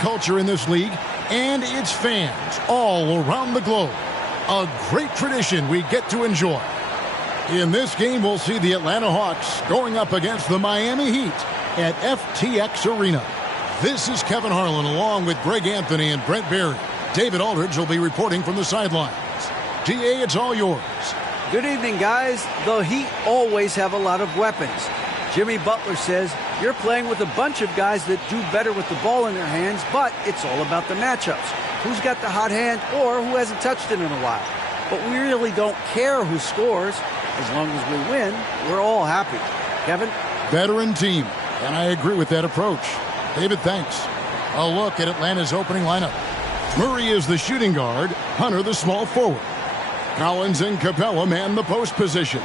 culture in this league and its fans all around the globe. A great tradition we get to enjoy. In this game, we'll see the Atlanta Hawks going up against the Miami Heat at FTX Arena. This is Kevin Harlan along with Greg Anthony and Brent Barry. David Aldridge will be reporting from the sidelines. DA, it's all yours. Good evening, guys. The Heat always have a lot of weapons. Jimmy Butler says you're playing with a bunch of guys that do better with the ball in their hands, but it's all about the matchups. Who's got the hot hand or who hasn't touched it in a while. But we really don't care who scores. As long as we win, we're all happy. Kevin? Veteran team, and I agree with that approach. David, thanks. A look at Atlanta's opening lineup. Murray is the shooting guard, Hunter the small forward. Collins and Capella man the post positions.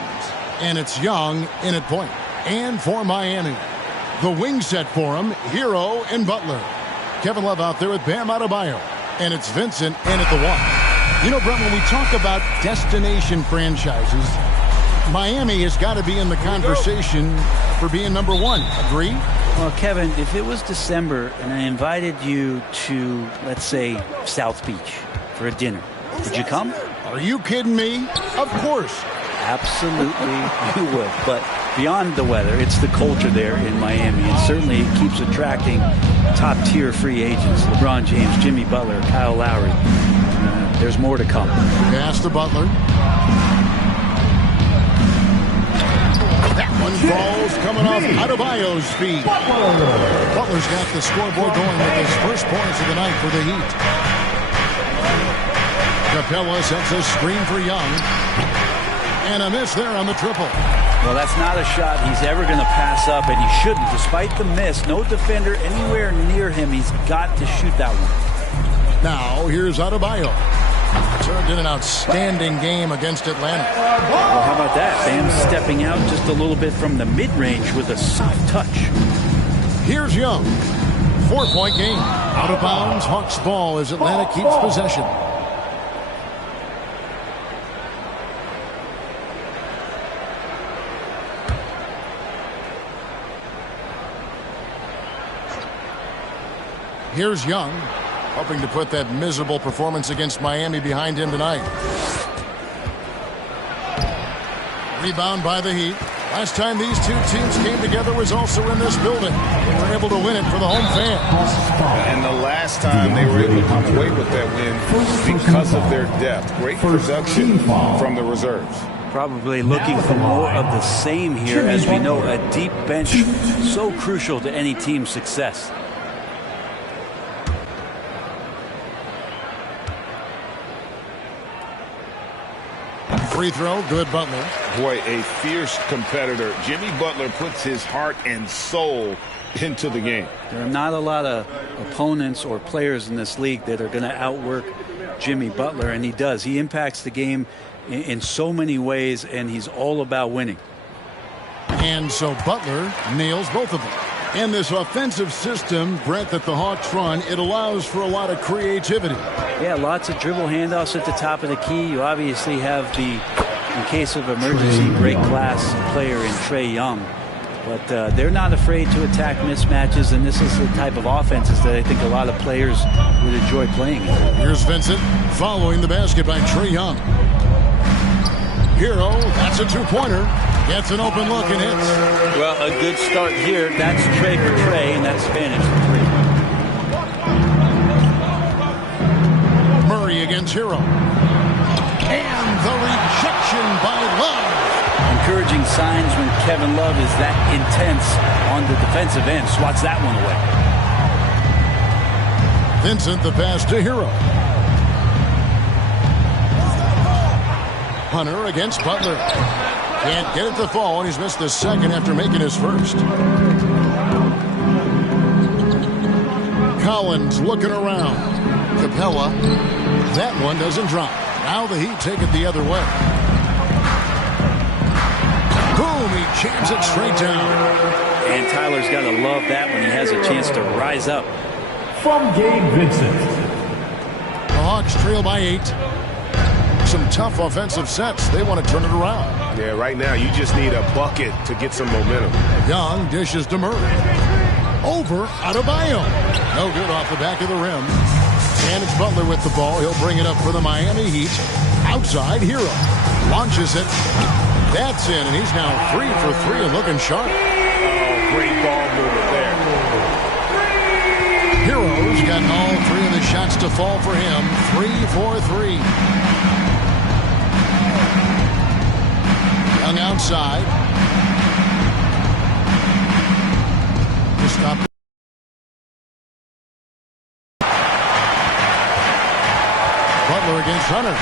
And it's Young in at point. And for Miami, the wing set for him, Hero and Butler. Kevin Love out there with Bam Adebayo. And it's Vincent in at the one. You know, Brent, when we talk about destination franchises, Miami has got to be in the conversation for being number one. Agree? Well, Kevin, if it was December and I invited you to, let's say, South Beach for a dinner, would you come? Are you kidding me? Of course. Absolutely you would. But beyond the weather, it's the culture there in Miami. And certainly it keeps attracting top-tier free agents. LeBron James, Jimmy Butler, Kyle Lowry. There's more to come. Pass to Butler. That one falls coming off Adebayo's feet. Butler's got the scoreboard going with his first points of the night for the Heat. Capella sets a screen for Young. And a miss there on the triple. Well, that's not a shot he's ever going to pass up, and he shouldn't. Despite the miss, no defender anywhere near him. He's got to shoot that one. Now, here's Adebayo. Turned in an outstanding game against Atlanta. Well, how about that? Bam stepping out just a little bit from the mid-range with a soft touch. Here's Young. 4-point game. Out of bounds, Hawks ball as Atlanta keeps possession. Here's Young, hoping to put that miserable performance against Miami behind him tonight. Rebound by the Heat. Last time these two teams came together was also in this building. They were able to win it for the home fans. And the last time they were able to come away with that win because of their depth. Great production from the reserves. Probably looking for more of the same here. As we know, a deep bench so crucial to any team's success. Free throw, good Butler. Boy, a fierce competitor. Jimmy Butler puts his heart and soul into the game. There are not a lot of opponents or players in this league that are going to outwork Jimmy Butler, and he does. He impacts the game in so many ways, and he's all about winning. And so Butler nails both of them. And this offensive system, Brent, that the Hawks run, it allows for a lot of creativity. Yeah, lots of dribble handoffs at the top of the key. You obviously have the, in case of emergency, great class player in Trae Young. But they're not afraid to attack mismatches, and this is the type of offenses that I think a lot of players would enjoy playing in. Here's Vincent following the basket by Trae Young. Hero, that's a two-pointer. Gets an open look and hits. Well, a good start here. That's Trae for Trae, and that's Spanish for three. Murray against Hero. And the rejection by Love. Encouraging signs when Kevin Love is that intense on the defensive end. Swats that one away. Vincent the pass to Hero. Hunter against Butler. Can't get it to fall, and he's missed the second after making his first. Collins looking around. Capella. That one doesn't drop. Now the Heat take it the other way. Boom, he jams it straight down. And Tyler's got to love that when he has a chance to rise up. From Gabe Vincent. The Hawks trail by 8. Some tough offensive sets. They want to turn it around. Yeah, right now you just need a bucket to get some momentum. Young dishes to Murray. Over Adebayo. No good off the back of the rim. And it's Butler with the ball. He'll bring it up for the Miami Heat. Outside, Hero. Launches it. That's in, and he's now 3 for 3 and looking sharp. Oh, great ball movement there. Hero's gotten all 3 of the shots to fall for him. 3 for 3. Young outside. To stop. Butler against Hunter.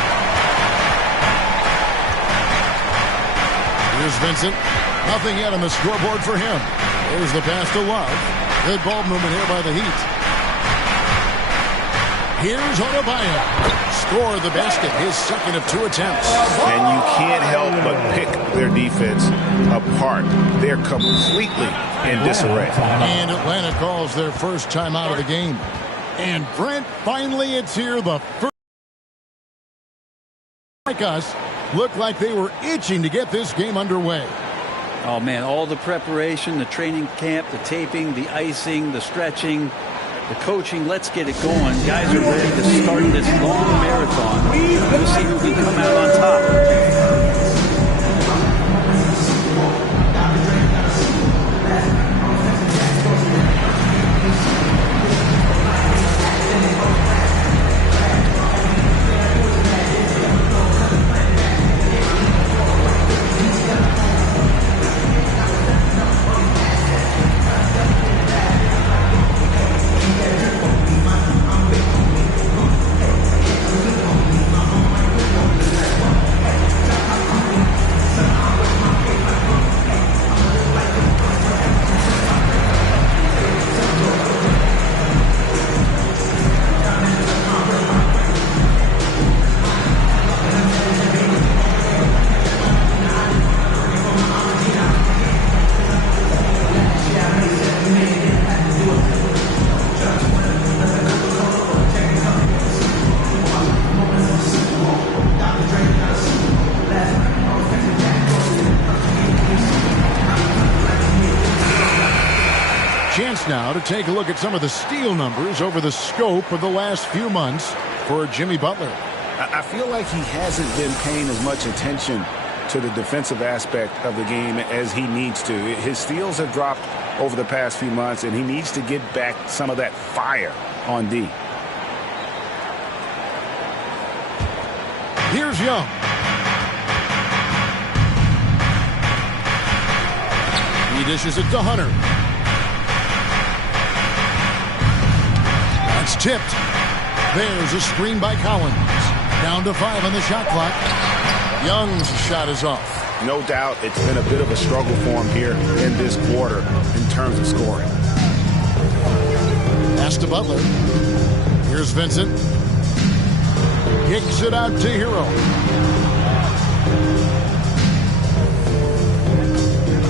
Here's Vincent. Nothing yet on the scoreboard for him. There's the pass to Love. Good ball movement here by the Heat. Here's Adebayo. Score the basket, his second of 2 attempts. And you can't help but pick their defense apart. They're completely in disarray. And Atlanta calls their first timeout of the game. And Brent, finally it's here. The first, like us, looked like they were itching to get this game underway. Oh, man, all the preparation, the training camp, the taping, the icing, the stretching, the coaching. Let's get it going. Guys are ready to start this long marathon. We'll see who can come out on top. Now to take a look at some of the steal numbers over the scope of the last few months for Jimmy Butler. I feel like he hasn't been paying as much attention to the defensive aspect of the game as he needs to. His steals have dropped over the past few months, and he needs to get back some of that fire on D. Here's Young. He dishes it to Hunter. It's tipped. There's a screen by Collins. Down to 5 on the shot clock. Young's shot is off. No doubt it's been a bit of a struggle for him here in this quarter in terms of scoring. Pass to Butler. Here's Vincent. Kicks it out to Hero.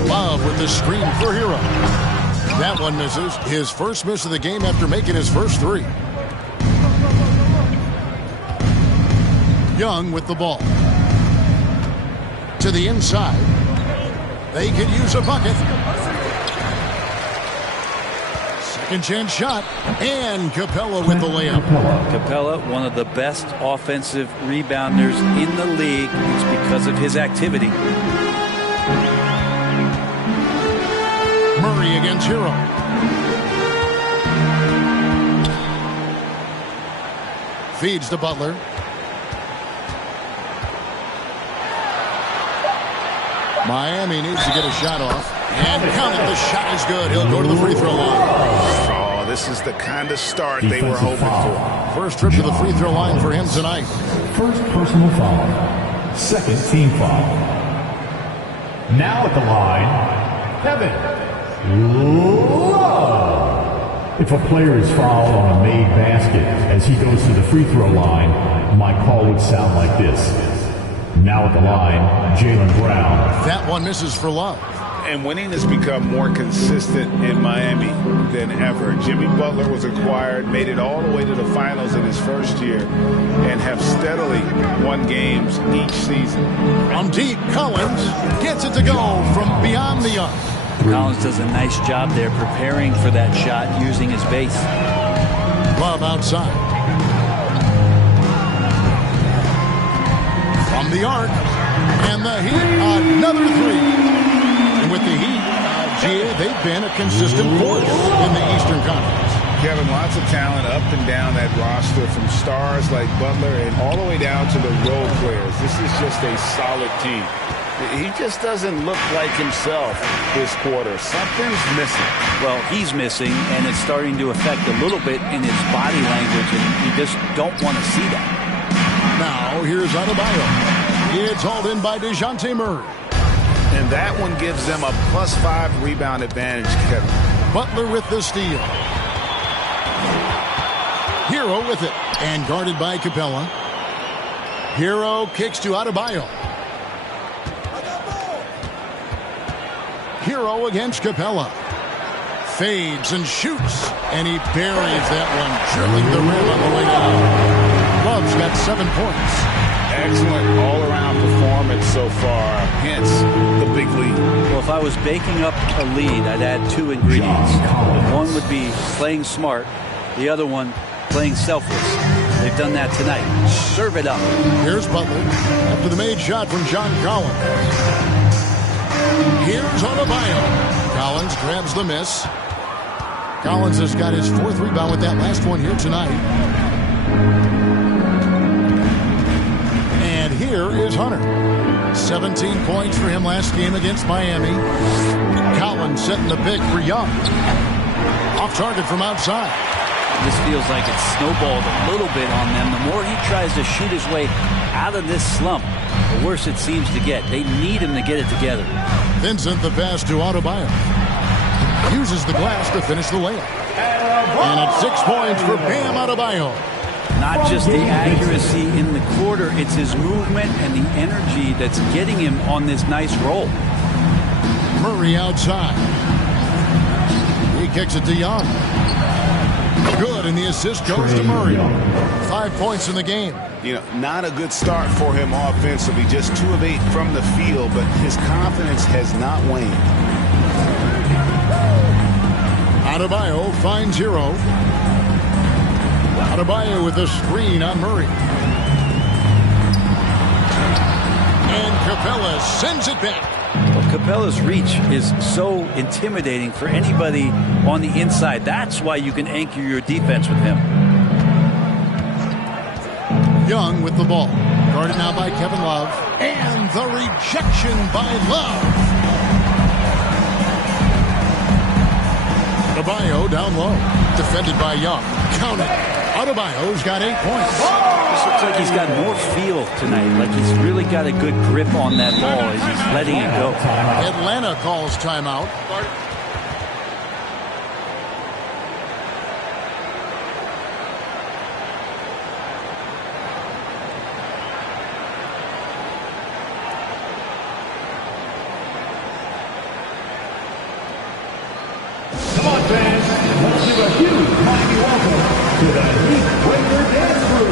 Love with the screen for Hero. That one misses. His first miss of the game after making his first 3. Young with the ball. To the inside. They could use a bucket. Second chance shot. And Capella with the layup. Capella, one of the best offensive rebounders in the league. It's because of his activity. Murray against Hero. Feeds to Butler. Miami needs to get a shot off. And count it. The shot is good. He'll go to the free throw line. Oh, this is the kind of start they were hoping for. First trip to the free throw line for him tonight. First personal foul. Second team foul. Now at the line, Kevin Love. If a player is fouled on a made basket as he goes to the free throw line, my call would sound like this. Now at the line, Jaylen Brown. That one misses for Love. And winning has become more consistent in Miami than ever. Jimmy Butler was acquired, made it all the way to the finals in his first year, and have steadily won games each season. On deep, Collins gets it to go from beyond the arc. Collins does a nice job there preparing for that shot using his base. Love outside. From the arc. And the Heat, another three. And with the Heat, they've been a consistent force in the Eastern Conference. Kevin, lots of talent up and down that roster, from stars like Butler and all the way down to the role players. This is just a solid team. He just doesn't look like himself this quarter. Something's missing. Well, he's missing, and it's starting to affect a little bit in his body language, and you just don't want to see that. Now, here's Adebayo. It's hauled in by DeJounte Murray. And that one gives them a +5 rebound advantage, Kevin. Butler with the steal. Hero with it. And guarded by Capella. Hero kicks to Adebayo. Hero against Capella. Fades and shoots. And he buries that one, drilling the rim on the way down. Love's got 7 points. Excellent all-around performance so far, hence the big lead. Well, if I was baking up a lead, I'd add 2 ingredients. One would be playing smart, the other one playing selfless. They've done that tonight. Serve it up. Here's Butler after the made shot from John Collins. Here's Adebayo. Collins grabs the miss. Collins has got his 4th rebound with that last one here tonight. Here is Hunter. 17 points for him last game against Miami. Collins setting the pick for Young. Off target from outside. This feels like it's snowballed a little bit on them. The more he tries to shoot his way out of this slump, the worse it seems to get. They need him to get it together. Vincent the pass to Adebayo. Uses the glass to finish the layup. And it's 6 points for Bam Adebayo. Not just the accuracy in the quarter, it's his movement and the energy that's getting him on this nice roll. Murray outside. He kicks it to Young. Good, and the assist goes to Murray. 5 points in the game. You know, not a good start for him offensively. Just 2 of 8 from the field, but his confidence has not waned. Adebayo finds Hero. Adebayo with a screen on Murray. And Capella sends it back. Well, Capella's reach is so intimidating for anybody on the inside. That's why you can anchor your defense with him. Young with the ball. Guarded now by Kevin Love. And the rejection by Love. Adebayo down low. Defended by Young. Counted. Adebayo's got 8 points. This looks like he's got more feel tonight. Like he's really got a good grip on that ball as he's letting it go. Atlanta calls timeout. Come on, fans. Let's give a huge mighty welcome to the Heat Breaker Dance Crew.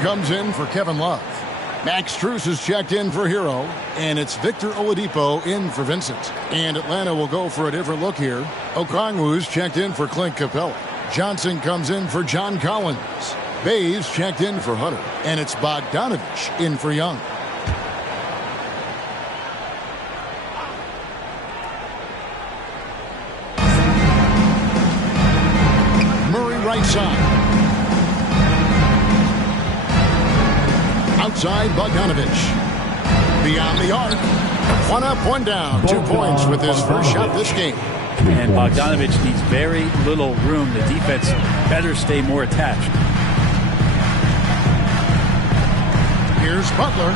Comes in for Kevin Love. Max Strus is checked in for Hero, and it's Victor Oladipo in for Vincent. And Atlanta will go for a different look here. Okongwu's checked in for Clint Capella. Johnson comes in for John Collins. Bays checked in for Hunter. And it's Bogdanovich in for Young. Murray right side. Outside Bogdanovich. Beyond the arc. One up, one down. 2 points with his first shot this game. And Bogdanovich needs very little room. The defense better stay more attached. Here's Butler.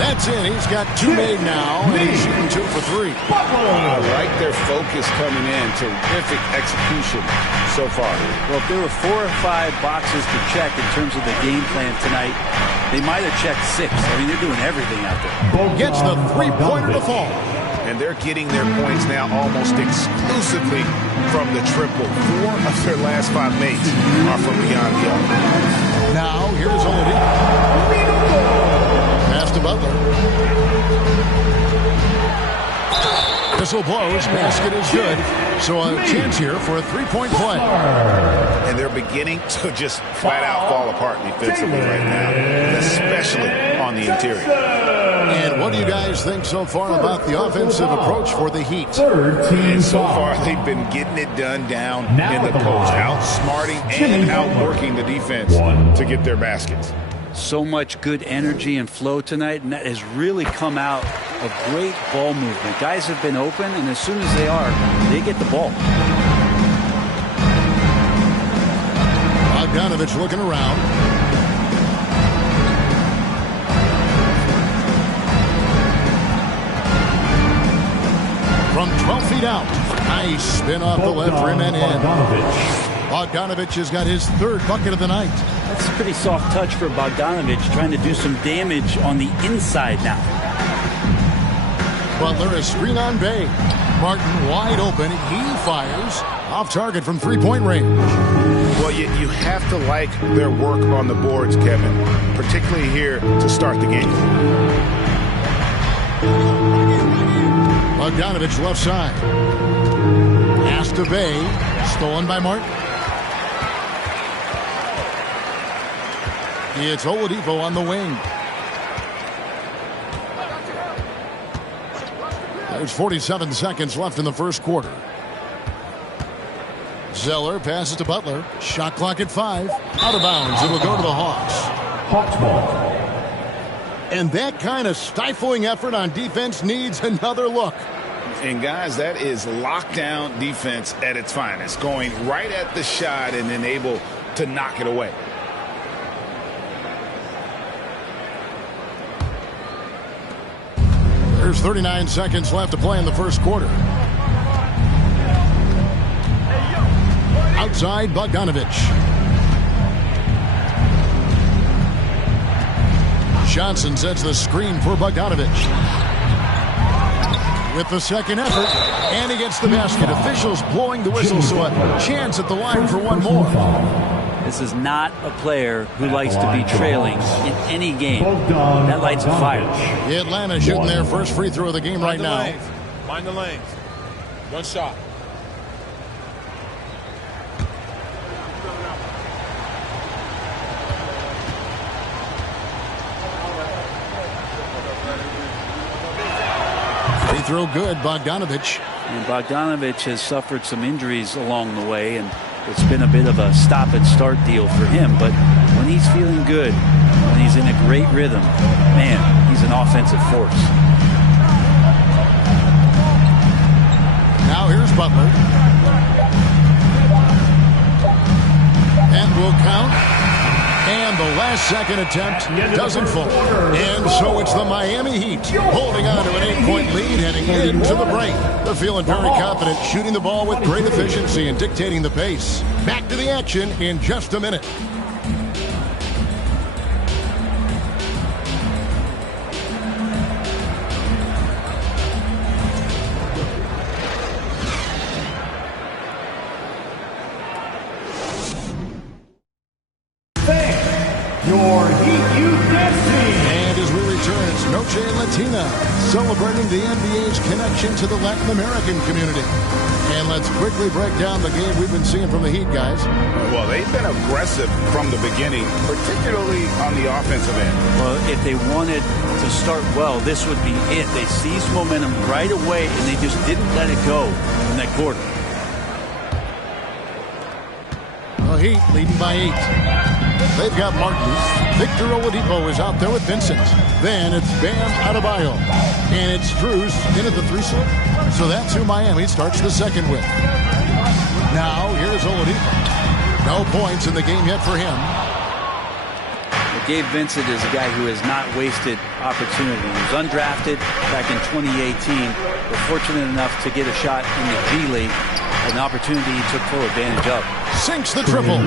That's in. He's got 2 made now, and he's shooting 2 for 3. I like their focus coming in. Terrific execution so far. Well, if there were 4 or 5 boxes to check in terms of the game plan tonight, they might have checked 6. I mean, they're doing everything out there. Gets the 3-pointer to fall. And they're getting their points now almost exclusively from the triple. 4 of their last 5 makes are from beyond the arc. Now, here's Oladipo. Pass to Butler. Whistle blows. Basket is good. So a chance here for a 3-point play. And they're beginning to just flat out fall apart defensively right now, especially on the interior. And what do you guys think so far about the offensive approach for the Heat? And so far, they've been getting it done down in the post, outsmarting and outworking the defense to get their baskets. So much good energy and flow tonight, and that has really come out of great ball movement. Guys have been open, and as soon as they get the ball. Bogdanovich looking around. From 12 feet out. Nice spin off the left rim and in. Bogdanovich has got his 3rd bucket of the night. That's a pretty soft touch for Bogdanovich, trying to do some damage on the inside now. Butler a screen on Bay. Martin wide open. He fires off target from 3-point range. Well, you have to like their work on the boards, Kevin, particularly here to start the game. Bogdanovich left side. Pass to Bay. Stolen by Martin. It's Oladipo on the wing. There's 47 seconds left in the first quarter. Zeller passes to Butler. Shot clock at 5. Out of bounds. It'll go to the Hawks. Hawks ball. And that kind of stifling effort on defense needs another look. And guys, that is lockdown defense at its finest. Going right at the shot and then able to knock it away. There's 39 seconds left to play in the first quarter. Outside Bogdanovich. Johnson sets the screen for Bogdanovich. With the second effort, and he gets the basket. Officials blowing the whistle, so a chance at the line for one more. This is not a player who likes to be trailing in any game. That lights a fire. Atlanta shooting their first free throw of the game right now. Mind the lanes. One shot. Free throw good, Bogdanovich. And Bogdanovich has suffered some injuries along the way, and it's been a bit of a stop and start deal for him. But when he's feeling good, when he's in a great rhythm, man, he's an offensive force. Now here's Butler. And will count. And the last second attempt doesn't fall. And so it's the Miami Heat holding on to an 8-point lead heading into the break. They're feeling very confident, shooting the ball with great efficiency and dictating the pace. Back to the action in just a minute. Latina, celebrating the NBA's connection to the Latin American community. And let's quickly break down the game we've been seeing from the Heat, guys. Well, they've been aggressive from the beginning, particularly on the offensive end. Well, if they wanted to start well, this would be it. They seized momentum right away, and they just didn't let it go in that quarter. The Heat leading by 8. They've got Martin. Victor Oladipo is out there with Vincent. Then it's Bam Adebayo. And it's Strus in at the 3 slot. So that's who Miami starts the second with. Now, here's Oladipo. No points in the game yet for him. Gabe Vincent is a guy who has not wasted opportunity. He was undrafted back in 2018. But fortunate enough to get a shot in the G League. An opportunity he took full advantage of. Sinks the triple.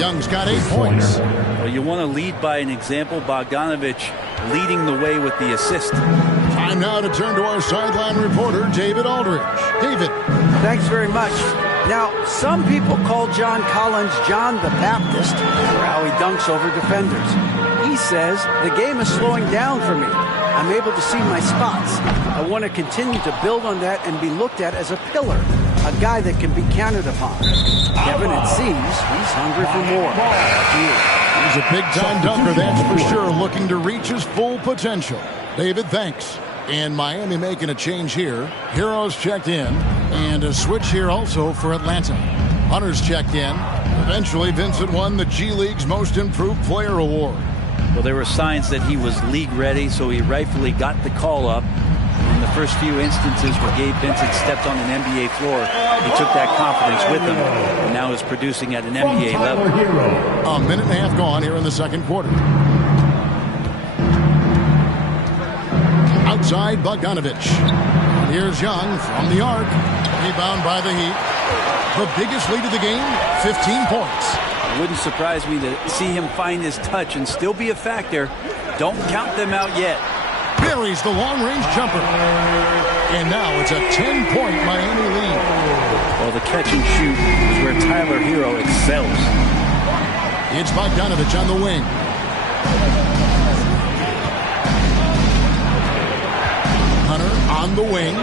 Young's got 8 points. Well, you want to lead by an example. Bogdanovich leading the way with the assist. Time now to turn to our sideline reporter, David Aldridge. David. Thanks very much. Now, some people call John Collins John the Baptist for how he dunks over defenders. He says, the game is slowing down for me. I'm able to see my spots. I want to continue to build on that and be looked at as a pillar. A guy that can be counted upon. Kevin, it seems he's hungry for more. He's a big-time dunker, that's for sure, looking to reach his full potential. David, thanks. And Miami making a change here. Heroes checked in. And a switch here also for Atlanta. Hunter's checked in. Eventually, Vincent won the G League's Most Improved Player Award. Well, there were signs that he was league ready, so he rightfully got the call up. In the first few instances where Gabe Vincent stepped on an NBA floor, he took that confidence with him, and now is producing at an NBA level. A minute and a half gone here in the second quarter. Outside Bogdanovich. And here's Young from the arc. Rebound by the Heat. The biggest lead of the game, 15 points. It wouldn't surprise me to see him find his touch and still be a factor. Don't count them out yet. Buries the long-range jumper. And now it's a 10-point Miami lead. Well, the catch and shoot is where Tyler Hero excels. It's Bogdanovich on the wing. Hunter on the wing.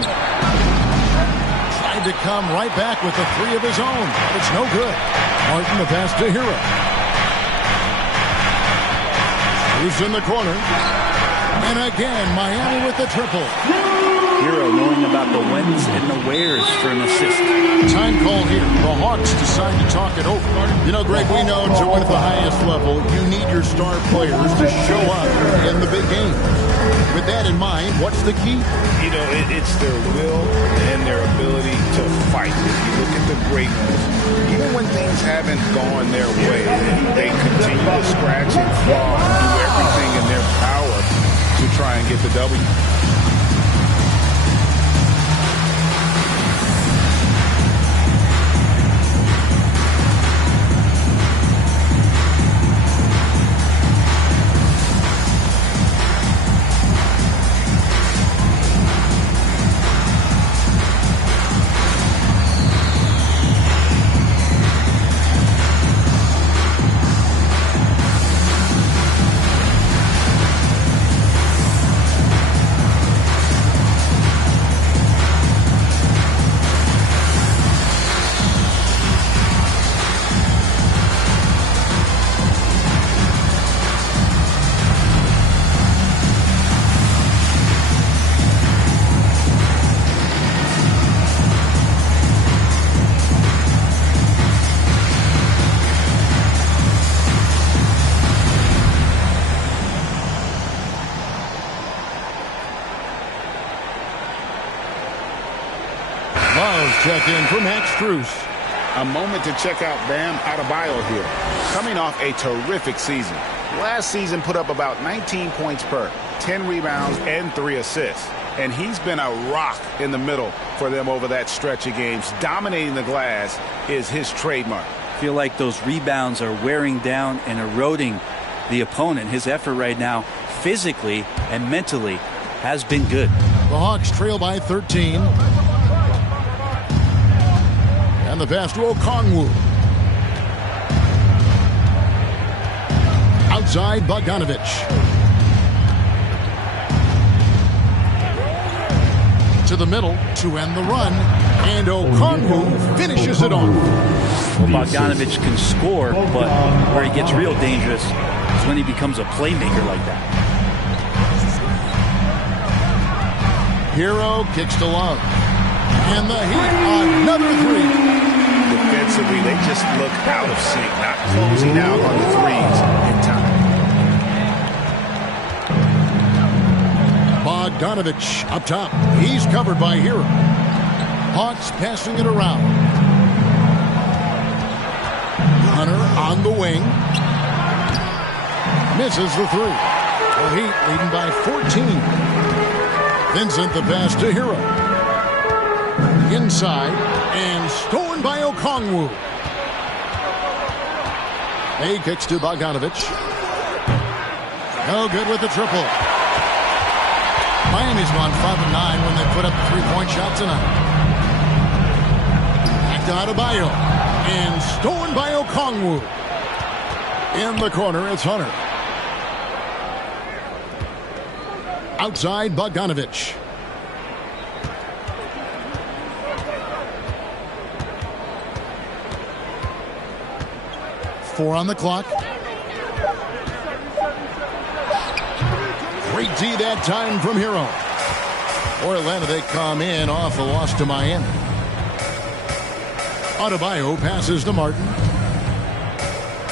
Tried to come right back with the 3 of his own. It's no good. Martin the pass to Hero. Who's in the corner? And again, Miami with the triple. Hero knowing about the whens and the wheres for an assist. Time call here. The Hawks decide to talk it over. You know, Greg, we know to win at the highest level, you need your star players to show up in the big game. With that in mind, what's the key? You know, it's their will and their ability to fight. If you look at the great ones, even when things haven't gone their way, they continue to scratch and claw and do everything in their power to try and get the W. Check in for Max Strus. A moment to check out Bam Adebayo here. Coming off a terrific season. Last season put up about 19 points per, 10 rebounds, and 3 assists. And he's been a rock in the middle for them over that stretch of games. Dominating the glass is his trademark. I feel like those rebounds are wearing down and eroding the opponent. His effort right now, physically and mentally, has been good. The Hawks trail by 13. And the pass to Okongwu. Outside Bogdanovich. to the middle to end the run, and Okongwu finishes it off. Well, Bogdanovich can score, but where he gets real dangerous is when he becomes a playmaker like that. Hero kicks to Love. And the Heat, another three. Defensively, they just look out of sync, not closing out on the threes in time. Bogdanovich up top. He's covered by Hero. Hawks passing it around. Hunter on the wing. Misses the three. The Heat leading by 14. Vincent the pass to Hero. Inside and stolen by Okongwu. He kicks to Bogdanovich. No good with the triple. Miami's won 5-9 when they put up a three-point shot tonight. Back to Adebayo. And stolen by Okongwu. In the corner, it's Hunter. Outside, Bogdanovich. Four on the clock. Great D that time from Hero. For Atlanta, they come in off a loss to Miami. Adebayo passes to Martin.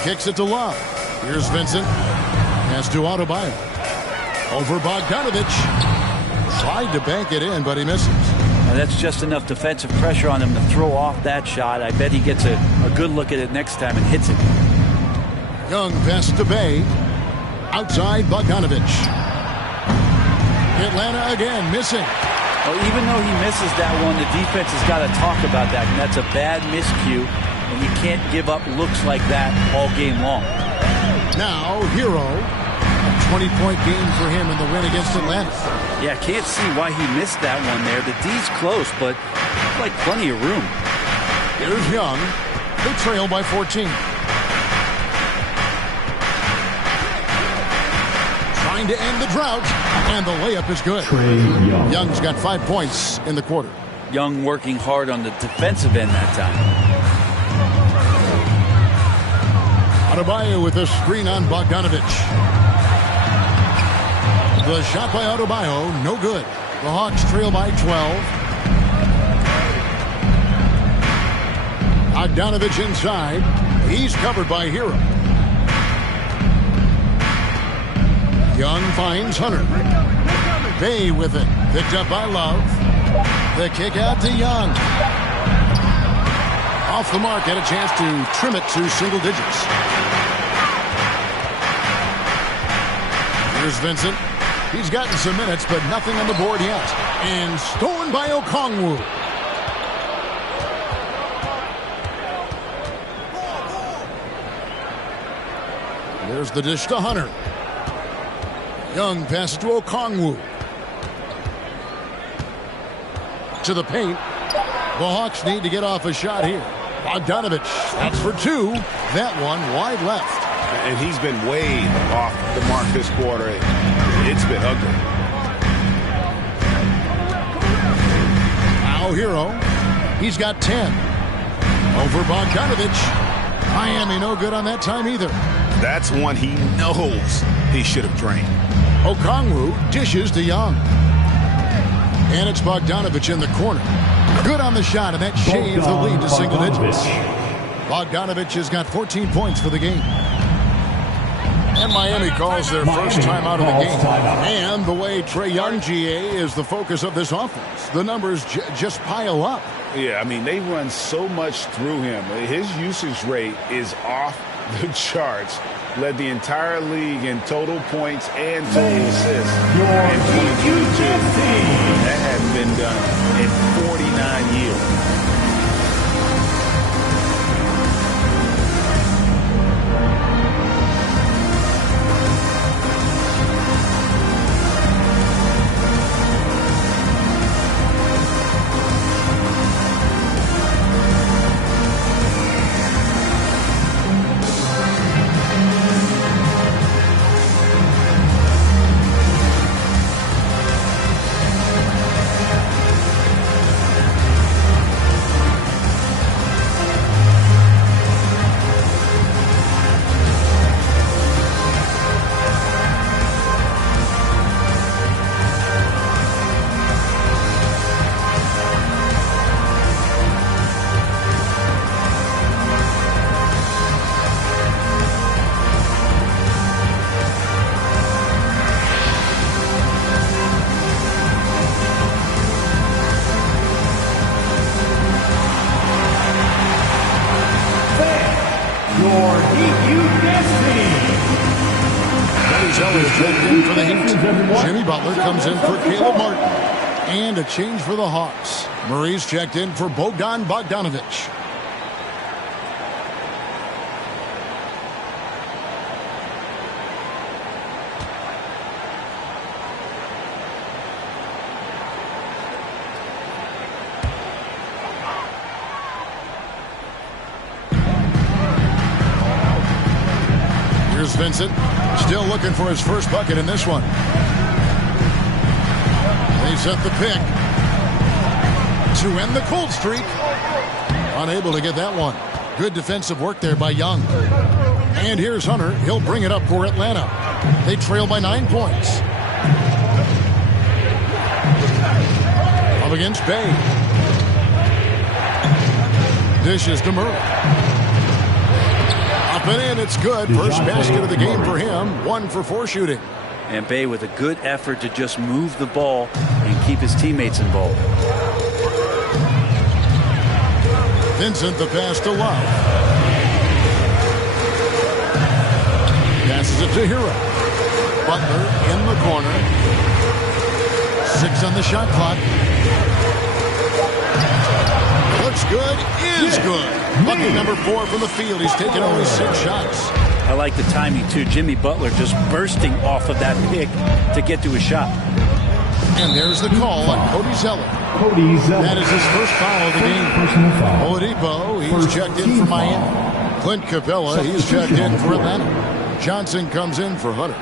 Kicks it to Love. Here's Vincent. Pass to Adebayo. Over Bogdanovich. Tried to bank it in, but he misses. Now that's just enough defensive pressure on him to throw off that shot. I bet he gets a good look at it next time and hits it. Young pass to Bay. Outside Bogdanovich. Atlanta again missing. Well, even though he misses that one, the defense has got to talk about that. And that's a bad miscue. And you can't give up looks like that all game long. Now, Hero. A 20-point game for him in the win against Atlanta. Yeah, can't see why he missed that one there. The D's close, but like plenty of room. Here's Young. They trail by 14. Trying to end the drought, and the layup is good. Young's got 5 points in the quarter. Young working hard on the defensive end that time. Adebayo with a screen on Bogdanovich. The shot by Adebayo, no good. The Hawks trail by 12. Bogdanovich inside. He's covered by Hero. Young finds Hunter. Bay with it. Picked up by Love. The kick out to Young. Off the mark, had a chance to trim it to single digits. Here's Vincent. He's gotten some minutes, but nothing on the board yet. And stolen by Okongwu. There's the dish to Hunter. Young passes to Okongwu. To the paint. The Hawks need to get off a shot here. Bogdanovich, that's for two. That one wide left. And he's been way off the mark this quarter. It's been ugly. Now Hero. He's got 10. Over Bogdanovich. Miami no good on that time either. That's one he knows he should have drained. Okongwu dishes to Young. And it's Bogdanovich in the corner. Good on the shot, and that shaves the lead to single digits. Bogdanovich has got 14 points for the game. And Miami calls their first time out of the game. And the way Trae Young, GA, is the focus of this offense. The numbers just pile up. Yeah, I mean, they run so much through him. His usage rate is off the charts. Led the entire league in total points and total assists. And 2022. That hasn't been done in 49 years. in for the Heat. Jimmy Butler comes in for Caleb Martin. And a change for the Hawks. Murray's checked in for Bogdan Bogdanovic. Here's Vincent, still looking for his first bucket in this one. They set the pick to end the cold streak. Unable to get that one. Good defensive work there by Young. And here's Hunter. He'll bring it up for Atlanta. They trail by 9 points. Up against Bay. Dishes to Murray. Up and in, it's good. First basket of the game for him. 1 for 4 shooting. And Bay with a good effort to just move the ball and keep his teammates involved. Vincent, the pass to Love. Passes it to Hero. Butler in the corner. 6 on the shot clock. Looks good, is good. Bucket number 4 from the field. He's taken only 6 shots. I like the timing, too. Jimmy Butler just bursting off of that pick to get to his shot. And there's the call on Cody Zeller. That is his first foul of the game. Oladipo, he's checked in for Miami. Clint Capella, he's checked in for Atlanta. Johnson comes in for Hunter.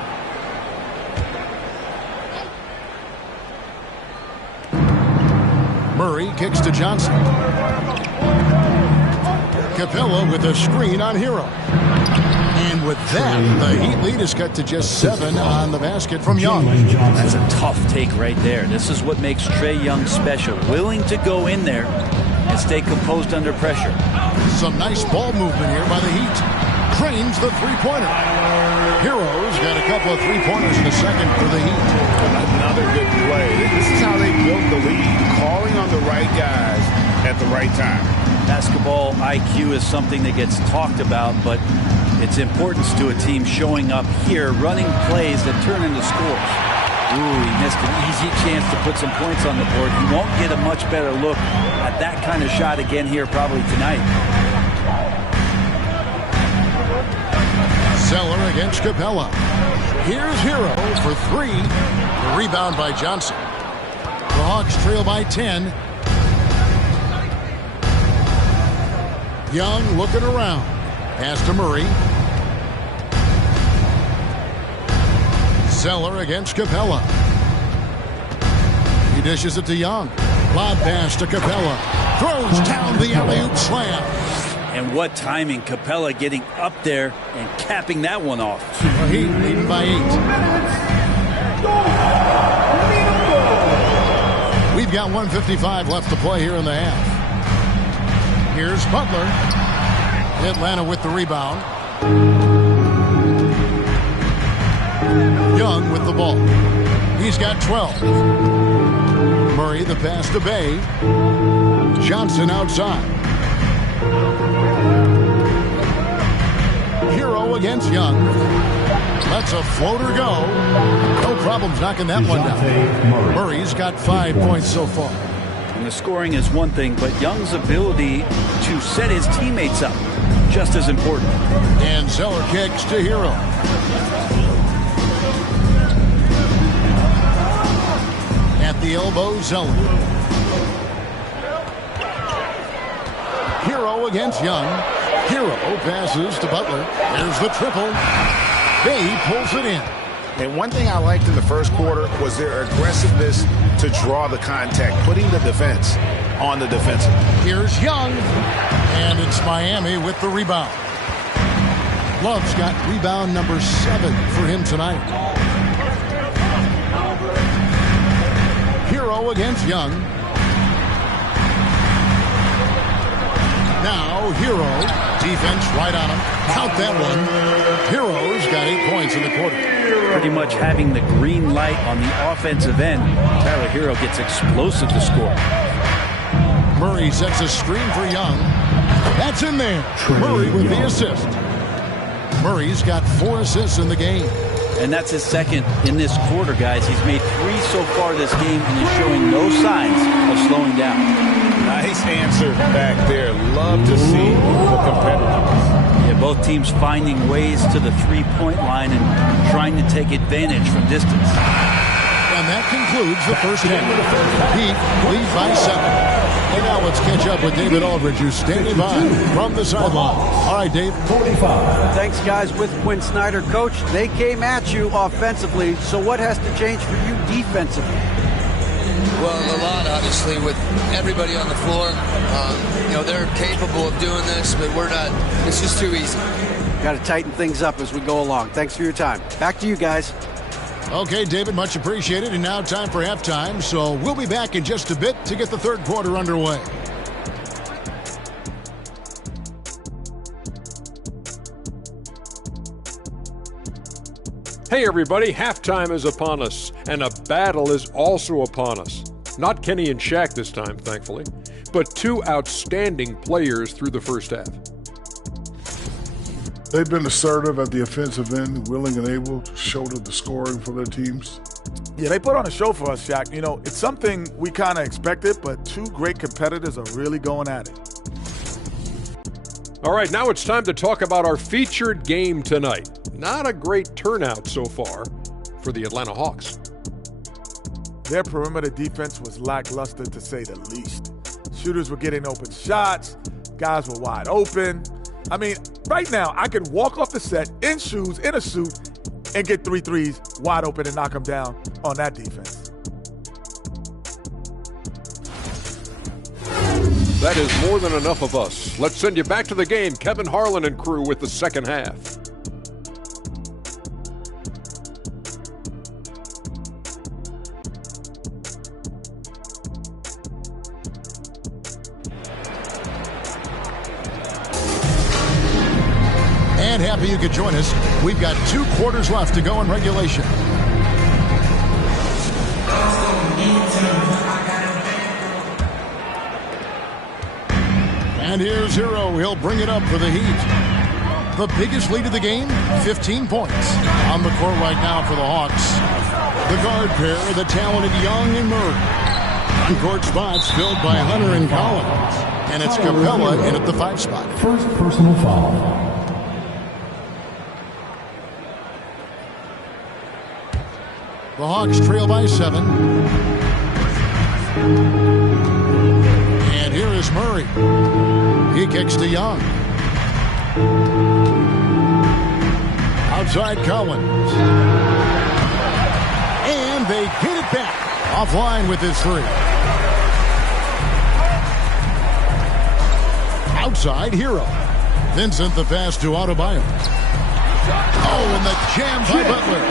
Murray kicks to Johnson. Capella with a screen on Hero. And with that, the Heat lead is cut to just 7 on the basket from Young. That's a tough take right there. This is what makes Trae Young special. Willing to go in there and stay composed under pressure. Some nice ball movement here by the Heat. Drains the three-pointer. Hero's got a couple of three-pointers in the second for the Heat. Another good play. This is how they built the lead. Calling on the right guys at the right time. Basketball IQ is something that gets talked about, but its importance to a team showing up here, running plays that turn into scores. Ooh, he missed an easy chance to put some points on the board. He won't get a much better look at that kind of shot again here probably tonight. Zeller against Capella. Here's Hero for 3. The rebound by Johnson. The Hawks trail by 10. Young looking around. Pass to Murray. Zeller against Capella. He dishes it to Young. Lob pass to Capella. Throws down the alley-oop slam. And what timing. Capella getting up there and capping that one off. Heat leading by 8. We've got 1:55 left to play here in the half. Here's Butler. Atlanta with the rebound. Young with the ball. He's got 12. Murray the pass to Bay. Johnson outside. Hero against Young. Lets a floater go. No problems knocking that one down. Murray's got 5 points so far. And the scoring is one thing, but Young's ability to set his teammates up, just as important. And Zeller kicks to Hero. At the elbow, Zeller. Hero against Young. Hero passes to Butler. There's the triple. Bay pulls it in. And one thing I liked in the first quarter was their aggressiveness to draw the contact, putting the defense on the defensive. Here's Young. And it's Miami with the rebound. Love's got rebound number 7 for him tonight. Hero against Young. Now Hero. Defense right on him. Count that one. Hero's got 8 points in the quarter. Pretty much having the green light on the offensive end. Tyler Hero gets explosive to score. Murray sets a screen for Young. That's in there. Murray with the assist. Murray's got 4 assists in the game. And that's his second in this quarter, guys. He's made 3 so far this game and is showing no signs of slowing down. Nice answer back there. Love to see the competitiveness. Yeah, both teams finding ways to the three-point line and trying to take advantage from distance. And that concludes the first half. Heat lead by 7. And now let's catch up with David Aldridge, who's standing by from the sideline. All right, Dave. 45. Thanks, guys. With Quinn Snyder, Coach, they came at you offensively. So what has to change for you defensively? Well, a lot, obviously, with everybody on the floor. They're capable of doing this, but we're not. It's just too easy. Got to tighten things up as we go along. Thanks for your time. Back to you guys. Okay, David, much appreciated. And now time for halftime. So we'll be back in just a bit to get the third quarter underway. Hey everybody, halftime is upon us, and a battle is also upon us. Not Kenny and Shaq this time, thankfully, but 2 outstanding players through the first half. They've been assertive at the offensive end, willing and able to shoulder the scoring for their teams. Yeah, they put on a show for us, Shaq. It's something we kind of expected, but 2 great competitors are really going at it. All right, now it's time to talk about our featured game tonight. Not a great turnout so far for the Atlanta Hawks. Their perimeter defense was lackluster, to say the least. Shooters were getting open shots. Guys were wide open. I mean, right now, I could walk off the set in shoes, in a suit, and get 3 threes wide open and knock them down on that defense. That is more than enough of us. Let's send you back to the game. Kevin Harlan and crew with the second half. And happy you could join us. We've got 2 quarters left to go in regulation. And here's Hero. He'll bring it up for the Heat. The biggest lead of the game, 15 points. On the court right now for the Hawks. The guard pair, the talented Young and Murray. On-court spots filled by Hunter and Collins. And it's Capella in at the 5 spot. First personal foul. The Hawks trail by 7. And here is Murray. He kicks to Young. Outside Collins. And they get it back. Offline with his 3. Outside Hero. Vincent the pass to Adebayo. Oh, and the jam by Butler.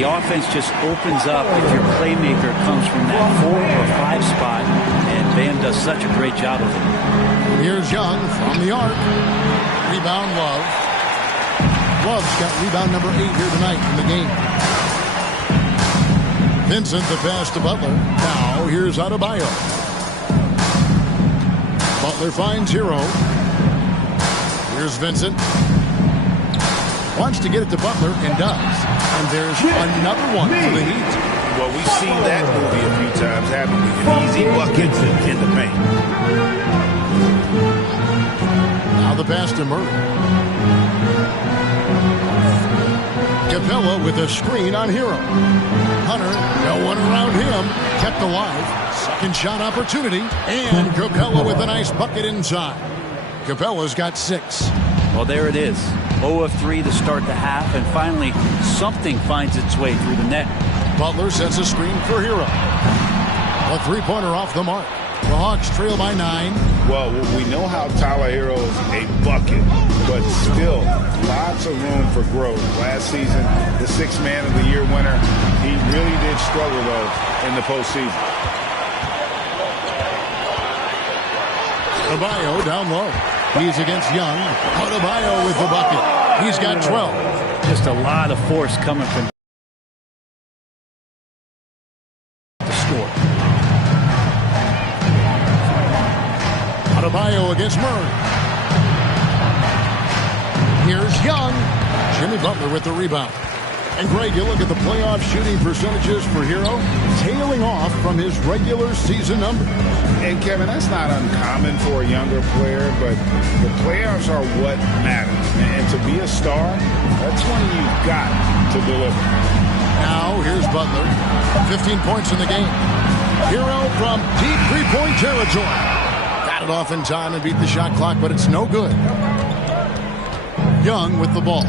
The offense just opens up if your playmaker comes from that 4 or 5 spot, and Bam does such a great job of it. Here's Young from the arc. Rebound Love. Love's got rebound number 8 here tonight in the game. Vincent the pass to Butler. Now here's Adebayo. Butler finds Hero. Here's Vincent. Wants to get it to Butler and does. And there's another one for the Heat. Well, we've seen that movie a few times, haven't we? An easy bucket in the paint. Now the pass to Murray. Capella with a screen on Hero. Hunter, no one around him. Kept alive. Second shot opportunity. And Capella with a nice bucket inside. Capella's got 6. Well, there it is. 0 of 3 to start the half, and finally something finds its way through the net. Butler sets a screen for Hero. A 3-pointer off the mark. The Hawks trail by 9. Well, we know how Tyler Hero's a bucket, but still lots of room for growth. Last season, the 6th Man of the Year winner, he really did struggle, though, in the postseason. Adebayo down low. He's against Young. Adebayo with the bucket. He's got 12. Just a lot of force coming from the score. Adebayo against Murray. Here's Young. Jimmy Butler with the rebound. And Greg, you look at the playoff shooting percentages for Hero, tailing off from his regular season numbers. And Kevin, that's not uncommon for a younger player, but the playoffs are what matters. And to be a star, that's when you've got to deliver. Now here's Butler, 15 points in the game. Hero from deep three-point territory. Got it off in time and beat the shot clock, but it's no good. Young with the ball.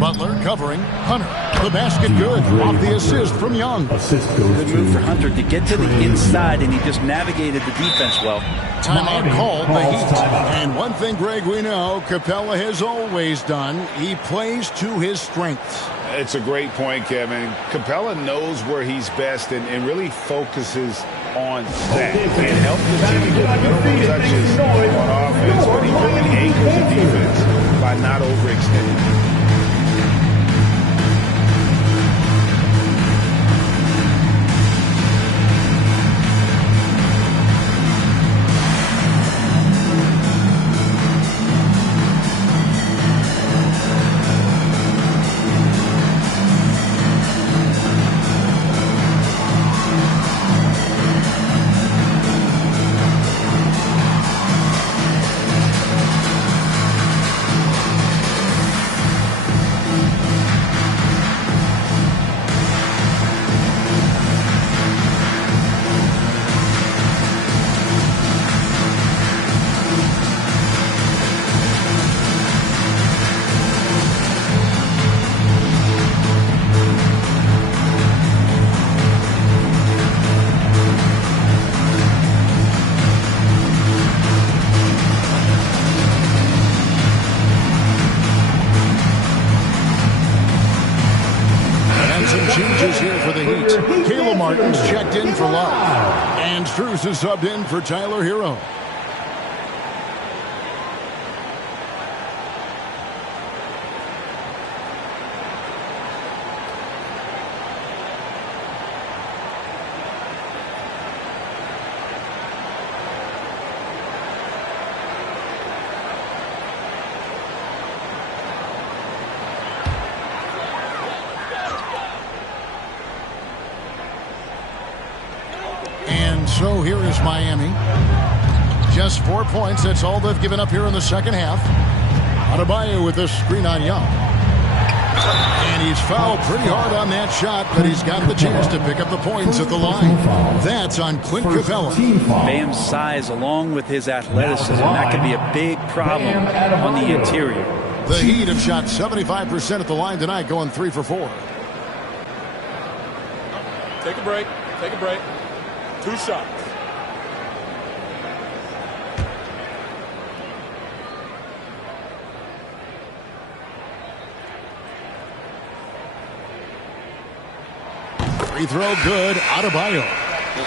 Butler covering Hunter. The basket good off the assist from Young. Good move for Hunter to get to the inside, and he just navigated the defense well. Timeout called the Heat. And one thing, Greg, we know Capella has always done, he plays to his strengths. It's a great point, Kevin. Capella knows where he's best and really focuses on that. And help the team with minimal touches on offense, but he really anchors the defense by not overextending. Struz is subbed in for Tyler Hero. So here is Miami. Just 4 points. That's all they've given up here in the second half. Adebayo with this screen on Young. And he's fouled pretty hard on that shot, but he's got the chance to pick up the points at the line. That's on Clint Capella. Bam's size along with his athleticism, that could be a big problem on the interior. The Heat have shot 75% at the line tonight, going 3 for 4. Take a break. Take a break. 2 shots. Free throw good, Adebayo.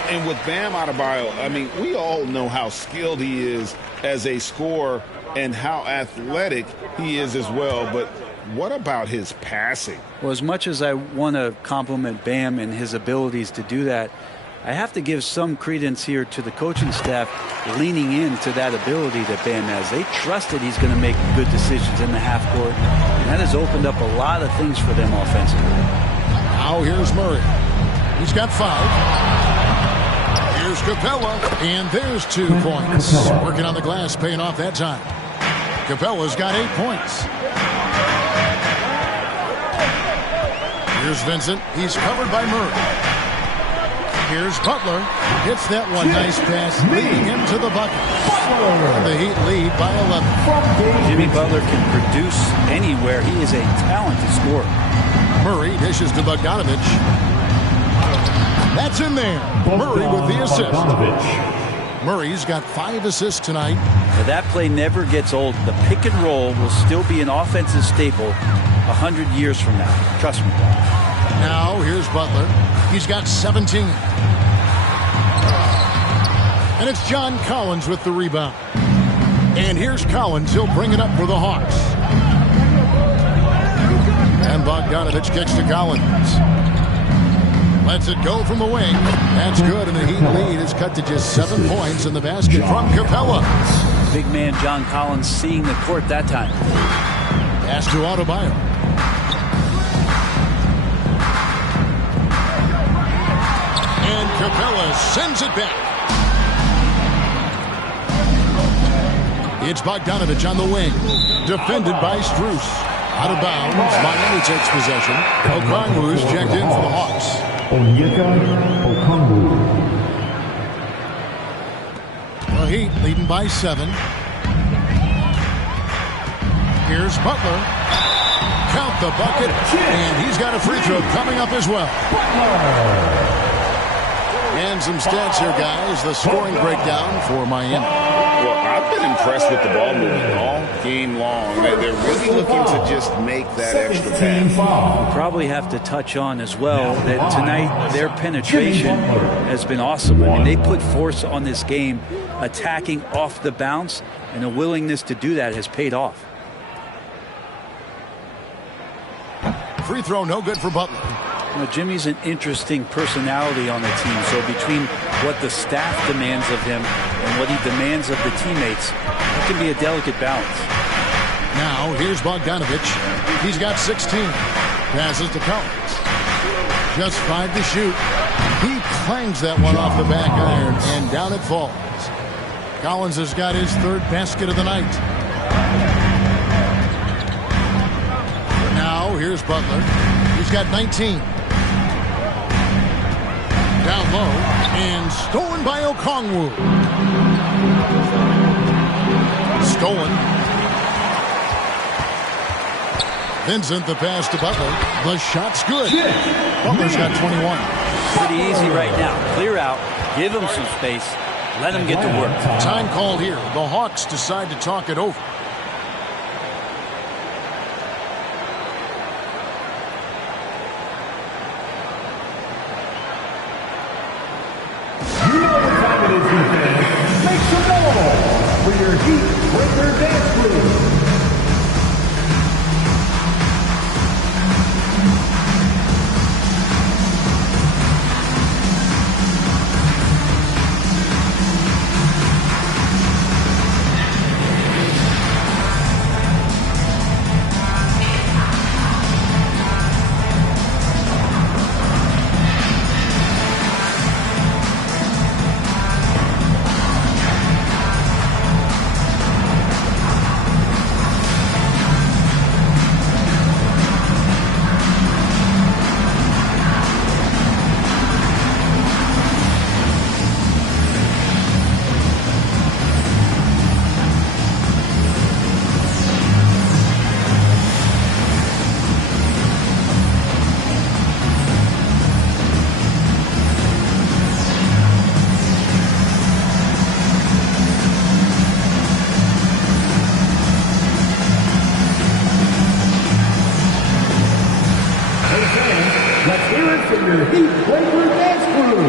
And with Bam Adebayo, I mean, we all know how skilled he is as a scorer and how athletic he is as well, but what about his passing? Well, as much as I want to compliment Bam and his abilities to do that, I have to give some credence here to the coaching staff leaning into that ability that Bam has. They trust that he's going to make good decisions in the half court, and that has opened up a lot of things for them offensively. Now here's Murray. He's got 5. Here's Capella, and there's 2 points. Working on the glass, paying off that time. Capella's got 8 points. Here's Vincent. He's covered by Murray. Here's Butler. Hits that one. Nice pass, leading him to the bucket. The Heat lead by 11. Jimmy Butler can produce anywhere. He is a talented scorer. Murray dishes to Bogdanovich. That's in there. Murray with the assist. Murray's got 5 assists tonight. Now that play never gets old. The pick and roll will still be an offensive staple 100 years from now. Trust me. Now here's Butler. He's got 17. And it's John Collins with the rebound. And here's Collins. He'll bring it up for the Hawks. And Bogdanovich kicks to Collins. Lets it go from the wing. That's good, and the Heat lead is cut to just 7 points in the basket from Capella. Big man John Collins seeing the court that time. Pass to Adebayo. Capella sends it back. It's Bogdanovich on the wing. Defended by Strus. Out of bounds. Miami takes possession. Okongwu's checked in for the Hawks. Onyeka Okongwu. The Heat leading by 7. Here's Butler. Count the bucket. And he's got a free throw coming up as well. And some stats here, guys. The scoring breakdown for Miami. Well, I've been impressed with the ball movement all game long. They're really looking to just make that extra pass. We'll probably have to touch on as well that tonight their penetration has been awesome. I mean, they put force on this game, attacking off the bounce, and a willingness to do that has paid off. Free throw no good for Butler. You know, Jimmy's an interesting personality on the team, so between what the staff demands of him and what he demands of the teammates, it can be a delicate balance. Now, here's Bogdanovich. He's got 16. Passes to Collins. Just 5 to shoot. He clangs that one off the back iron, and down it falls. Collins has got his 3rd basket of the night. Now, here's Butler. He's got 19. Down low, and stolen by Okongwu. Stolen. Vincent, the pass to Butler. The shot's good. Butler's got 21. Pretty easy right now. Clear out, give him some space, let him get to work. Time called here. The Hawks decide to talk it over. Make some noise for your Heat Breaker Dance Crew. Let's hear it for your Heat Breaker Dance Crew.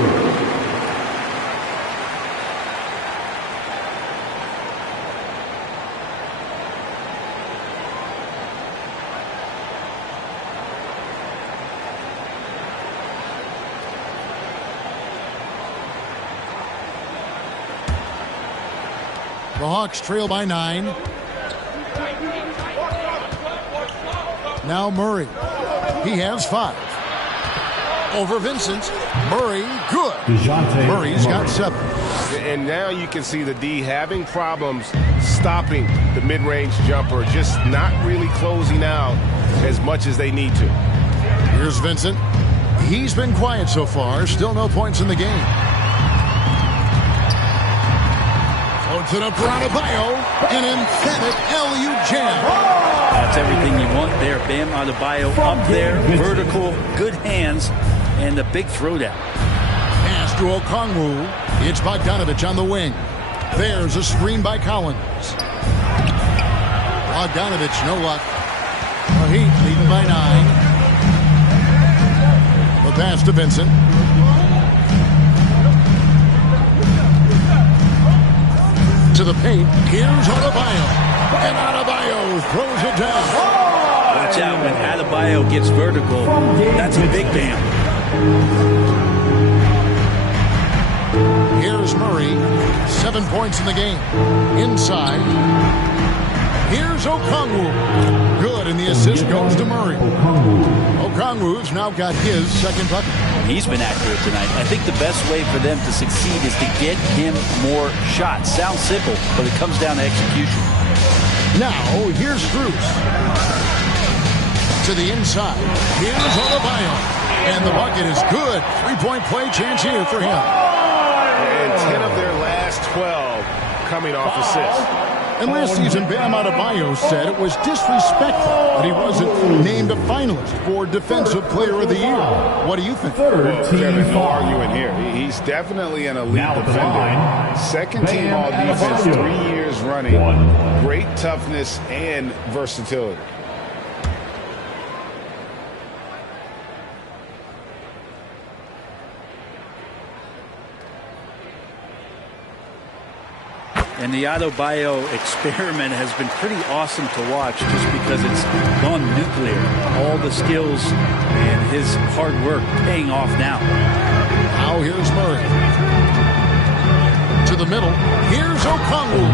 The Hawks trail by 9. Now Murray. He has 5. Over Vincent. Murray, good. Murray's got 7. And now you can see the D having problems stopping the mid-range jumper, just not really closing out as much as they need to. Here's Vincent. He's been quiet so far. Still no points in the game. Floats it up for Adebayo. An emphatic LU jam. That's everything you want there. Bam Adebayo up there, vertical, good hands, and a big throwdown. Pass to Okongwu. It's Bogdanovich on the wing. There's a screen by Collins. Bogdanovich, no luck. The Heat leading by 9. The pass to Vincent. To the paint. Here's Adebayo. And Adebayo throws it down. Watch out when Adebayo gets vertical. That's a big bam. Here's Murray. 7 points in the game. Inside. Here's Okongwu. Good good, and the assist goes to Murray. Okongwu's now got his second bucket. He's been accurate tonight. I think the best way for them to succeed is to get him more shots. Sounds simple, but it comes down to execution. Now, here's Strus. To the inside. Here's Adebayo. And the bucket is good. Three-point play chance here for him. And 10 of their last 12 coming off assists. And last season, Bam Adebayo said it was disrespectful that he wasn't named a finalist for Defensive Player of the Year. What do you think? Kevin, no arguing here. He's definitely an elite defender. Second team all defense 3 years running. Great toughness and versatility. And the Adebayo experiment has been pretty awesome to watch just because it's gone nuclear. All the skills and his hard work paying off now. Now here's Murray. To the middle. Here's Okongwu.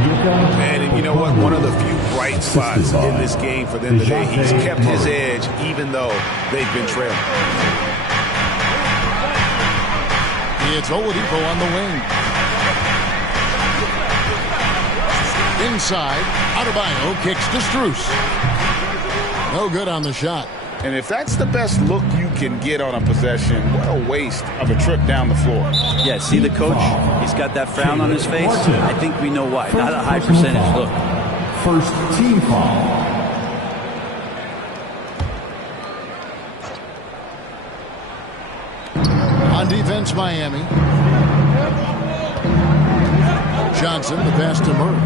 And you know what? One of the few bright spots in this game for them today. He's kept his edge even though they've been trailing. It's Oladipo on the wing. Inside, Adebayo kicks to Strus. No good on the shot. And if that's the best look you can get on a possession, what a waste of a trip down the floor. Yeah, see the coach? He's got that frown on his face. I think we know why. Not a high percentage look. First team foul. On defense, Miami. Johnson, the pass to Murray.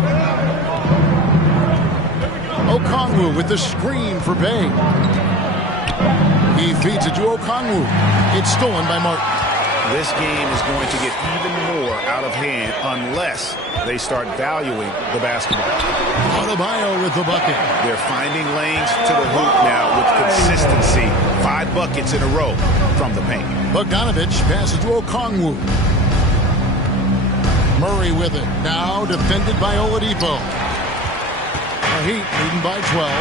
Okongwu with the screen for Bay. He feeds it to Okongwu. It's stolen by Martin. This game is going to get even more out of hand unless they start valuing the basketball. Adebayo with the bucket. They're finding lanes to the hoop now with consistency. 5 buckets in a row from the paint. Bogdanovich passes to Okongwu. Murray with it. Now defended by Oladipo. The Heat leading by 12.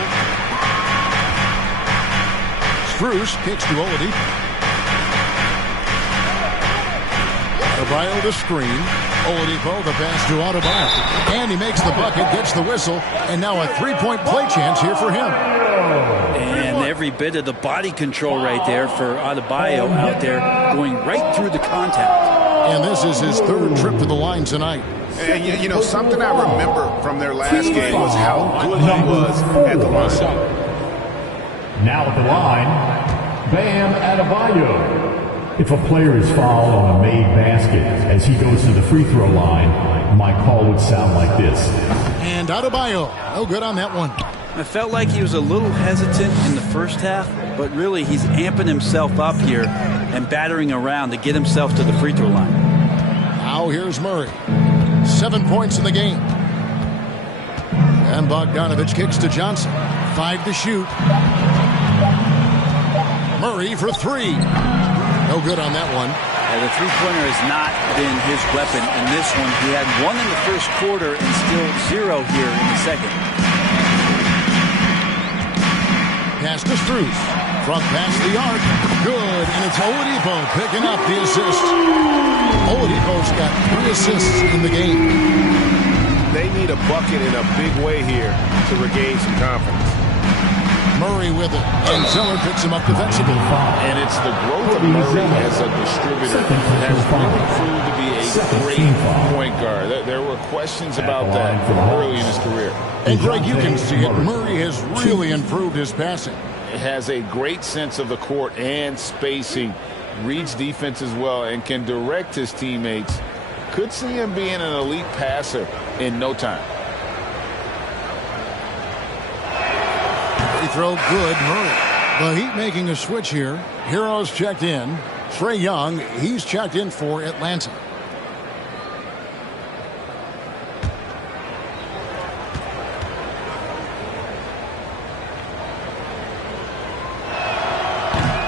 Strus kicks to Oladipo. Adebayo the screen. Oladipo the pass to Adebayo. And he makes the bucket, gets the whistle, and now a three-point play chance here for him. And every bit of the body control right there for Adebayo out there going right through the contact. And this is his third trip to the line tonight. And you know, something I remember from their last game was how good he was at the line. Now at the line, Bam Adebayo. If a player is fouled on a made basket as he goes to the free throw line, my call would sound like this. And Adebayo, no good on that one. I felt like he was a little hesitant in the first half, but really he's amping himself up here and battering around to get himself to the free throw line. Now here's Murray. 7 points in the game. And Bogdanovich kicks to Johnson. 5 to shoot. Murray for 3. No good on that one. The three-pointer has not been his weapon in this one. He had 1 in the first quarter and still 0 here in the second. Pass to Strus. From past the arc. Good. And it's Oladipo picking up the assist. Oladipo's got 3 assists in the game. They need a bucket in a big way here to regain some confidence. Murray with it. And Zeller picks him up defensively. And it's the growth of Murray as a distributor that has really proved to be a great point guard. There were questions about that early in his career. And Greg, you can see it. Murray has really improved his passing. Has a great sense of the court and spacing, reads defenses well, and can direct his teammates. Could see him being an elite passer in no time. Free throw good, Murray. The Heat making a switch here. Heroes checked in. Trae Young, he's checked in for Atlanta.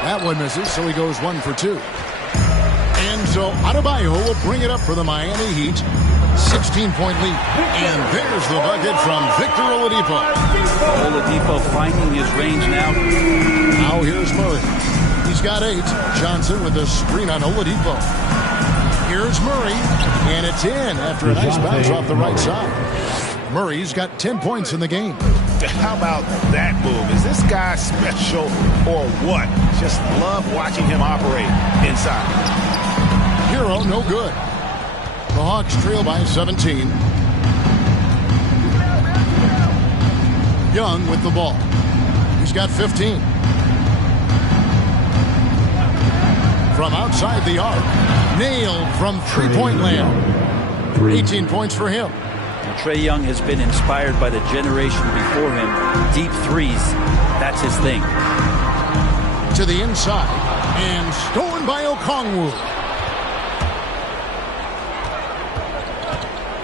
That one misses, so he goes 1 for 2. And So Adebayo will bring it up for the Miami Heat. 16-point lead. And there's the bucket from Victor Oladipo. Oladipo finding his range now. Now here's Murray. He's got 8. Johnson with a screen on Oladipo. Here's Murray. And it's in after a nice bounce off the right side. Murray's got 10 points in the game. How about that move? Is this guy special or what? Just love watching him operate inside. Hero, no good. The Hawks trail by 17. Young with the ball. He's got 15. From outside the arc. Nailed from three-point land. 18 points for him. Trae Young has been inspired by the generation before him. Deep threes, that's his thing. To the inside, and stolen by Okongwu.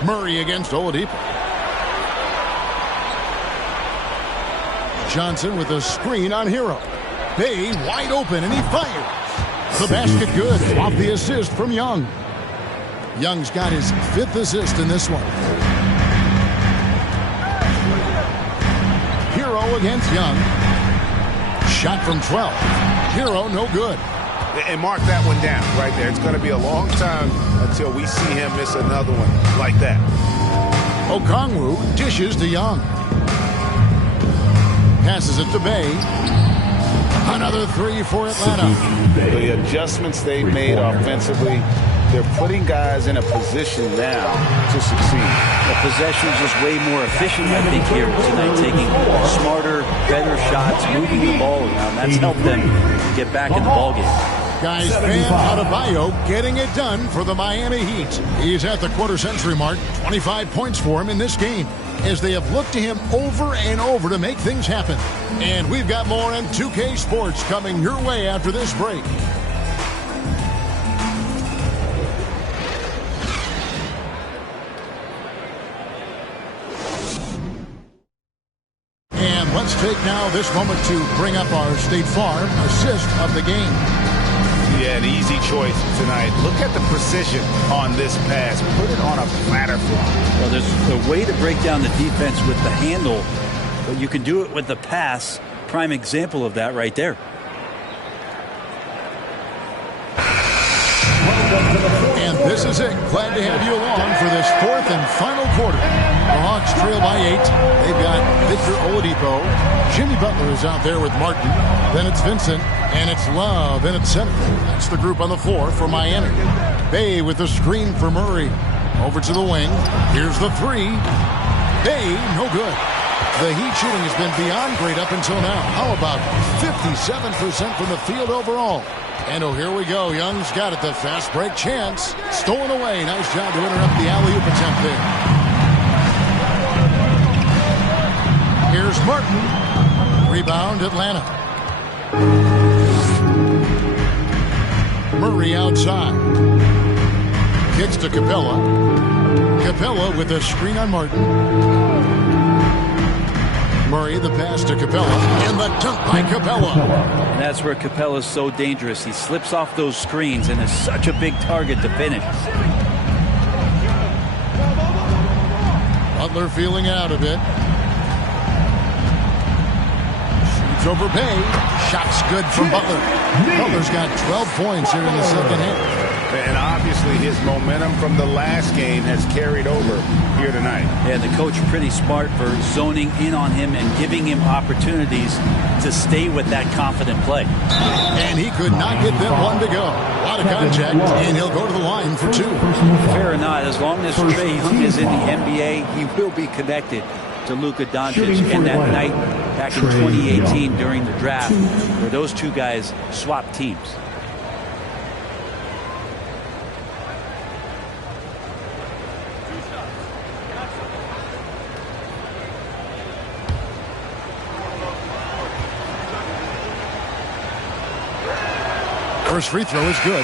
Murray against Oladipo. Johnson with a screen on Hero. Bay wide open, and he fires. The basket good off the assist from Young. Young's got his 5th assist in this one. Hero against Young. Shot from 12. Hero, no good. And mark that one down right there. It's going to be a long time until we see him miss another one like that. Okongwu dishes to Young. Passes it to Bay. Another 3 for Atlanta. The adjustments they've made offensively, they're putting guys in a position now to succeed. The possession is just way more efficient, I think, here tonight, taking smarter, better shots, moving the ball around. That's helped them get back in the ballgame. Guys, Bam Adebayo getting it done for the Miami Heat. He's at the quarter-century mark. 25 points for him in this game, as they have looked to him over and over to make things happen. And we've got more in 2K Sports coming your way after this break. And let's take now this moment to bring up our State Farm assist of the game. Yeah, an easy choice tonight. Look at the precision on this pass. Put it on a platter for him. Well, there's a way to break down the defense with the handle, but you can do it with the pass. Prime example of that right there. And this is it. Glad to have you along for this 4th and final quarter. The Hawks trail by 8. They've got Victor Oladipo. Jimmy Butler is out there with Martin. Then it's Vincent, and it's Love in its center. That's the group on the floor for Miami. Bay with the screen for Murray. Over to the wing. Here's the 3. Bay, no good. The Heat shooting has been beyond great up until now. How about 57% from the field overall? And oh, here we go. Young's got it. The fast break chance. Stolen away. Nice job to interrupt the alley-oop attempt there. Here's Martin. Rebound, Atlanta. Murray outside. Kicks to Capella. Capella with a screen on Martin. Murray, the pass to Capella, and the dunk by Capella. And that's where Capella's so dangerous. He slips off those screens and is such a big target to finish. Butler feeling out a bit. Shoots over Bay. Shots good from Butler. Butler's got 12 points here in the second half. And obviously his momentum from the last game has carried over here tonight. Yeah, the coach pretty smart for zoning in on him and giving him opportunities to stay with that confident play. And he could not get them one to go. A lot of contact, and he'll go to the line for 2. Fair or not, as long as Trae Young is in the NBA, he will be connected to Luka Doncic. And that night back in 2018 during the draft, where those two guys swapped teams. First free throw is good.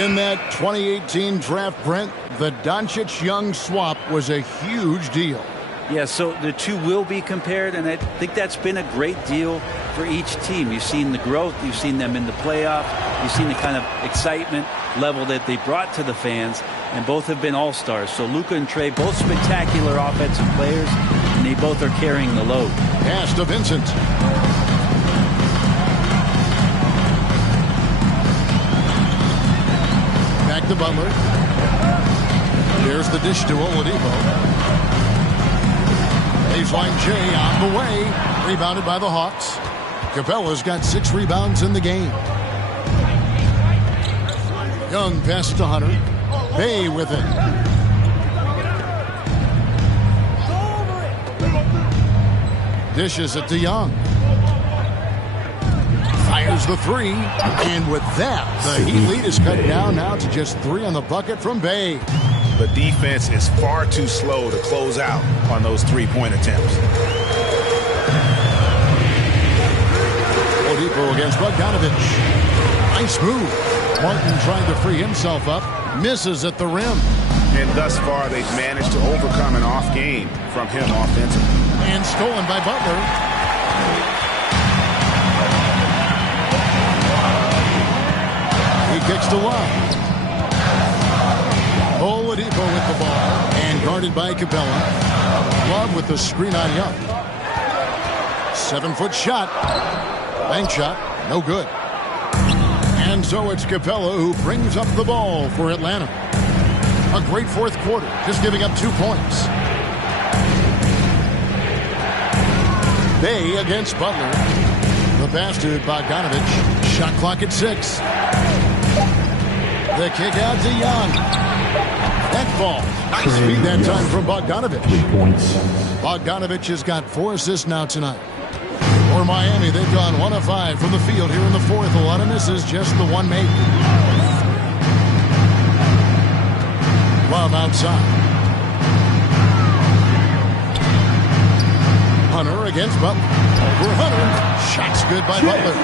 In that 2018 draft, Brent, the Doncic-Young swap was a huge deal. Yeah, so the two will be compared, and I think that's been a great deal for each team. You've seen the growth, you've seen them in the playoff, you've seen the kind of excitement level that they brought to the fans, and both have been all-stars. So Luka and Trey, both spectacular offensive players, and they both are carrying the load. Pass to Vincent. Back to Butler. There's the dish to Oladipo. Baseline J on the way. Rebounded by the Hawks. Capella's got 6 rebounds in the game. Young passes to Hunter. Bay with it. Dishes it to Young. Fires the 3. And with that, the Heat lead is cut down now to just 3 on the bucket from Bay. The defense is far too slow to close out on those 3-point attempts. Oladipo against Bogdanovich. Nice move. Martin trying to free himself up. Misses at the rim. And thus far, they've managed to overcome an off game from him offensively. And stolen by Butler. He kicks to Love. Oladipo with the ball. And guarded by Capella. Love with the screen on Young. 7-foot shot. Bank shot. No good. And so it's Capella who brings up the ball for Atlanta. A great fourth quarter, just giving up 2 points. Bay against Butler. The pass to Bogdanovich. Shot clock at 6. The kick out to Young. That ball. Nice feed that time from Bogdanovich. 3 points. Bogdanovich has got 4 assists now tonight. For Miami, they've gone 1 of 5 from the field here in the fourth. A lot of misses, just the 1 made. Love outside. Hunter against Butler. Over Hunter. Shots good by Butler.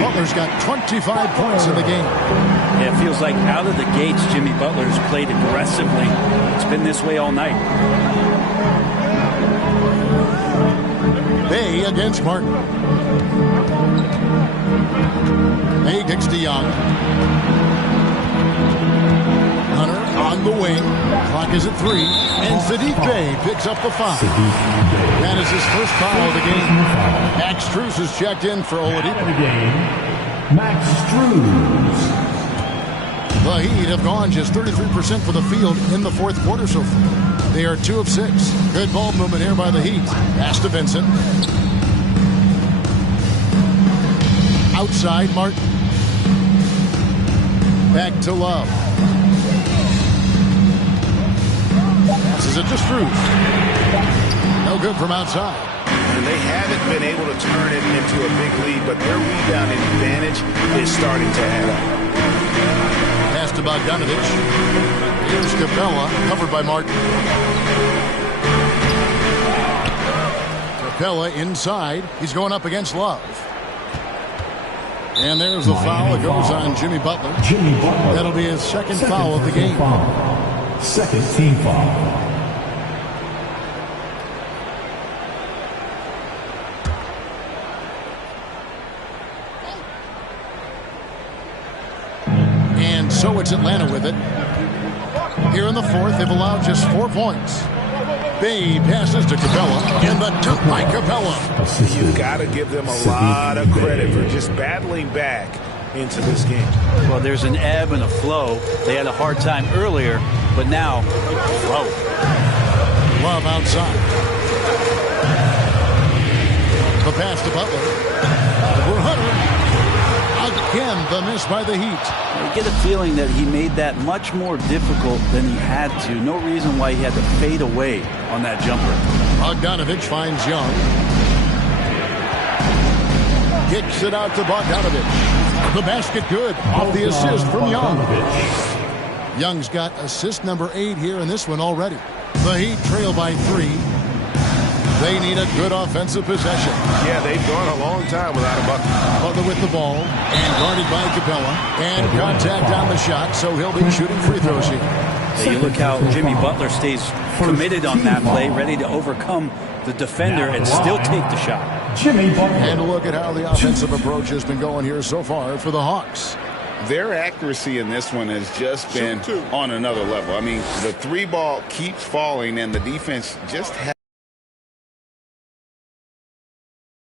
Butler's got 25 points in the game. Yeah, it feels like out of the gates, Jimmy Butler's played aggressively. It's been this way all night. Bay against Martin. Bay kicks to Young. Hunter on the wing. Clock is at 3. And Saddiq Bey picks up the foul. That is his first foul of the game. Max Strus is checked in for Oladipo. Max Strus. The Heat have gone just 33% for the field in the fourth quarter so far. They are 2 of 6. Good ball movement here by the Heat. Pass to Vincent. Outside, Martin. Back to Love. Passes it to Strus. No good from outside. And they haven't been able to turn it into a big lead, but their rebounding advantage is starting to add up. Pass to Bogdanovich. Here's Capella, covered by Martin. Capella inside. He's going up against Love. And there's the foul. It goes on Jimmy Butler. That'll be his second foul of the game. Second team foul. And so it's Atlanta with it. Here in the fourth, they've allowed just 4 points. Bay passes to Capella, and the dunk by Capella. You've got to give them a lot of credit for just battling back into this game. Well, there's an ebb and a flow. They had a hard time earlier, but now, flow. Love outside. The pass to Butler. Over Hunter. Again, the miss by the Heat. I get a feeling that he made that much more difficult than he had to. No reason why he had to fade away on that jumper. Bogdanovich finds Young. Kicks it out to Bogdanovich. The basket good. Off the assist from Young. Young's got assist number 8 here in this one already. The Heat trail by 3. They need a good offensive possession. Yeah, they've gone a long time without a bucket. Butler with the ball and guarded by Capella. And contact on the shot, so he'll be shooting free throws here. You look how Jimmy Butler stays committed on that play, ready to overcome the defender and still take the shot. Jimmy Butler. And a look at how the offensive approach has been going here so far for the Hawks. Their accuracy in this one has just been on another level. I mean, the three ball keeps falling, and the defense just has.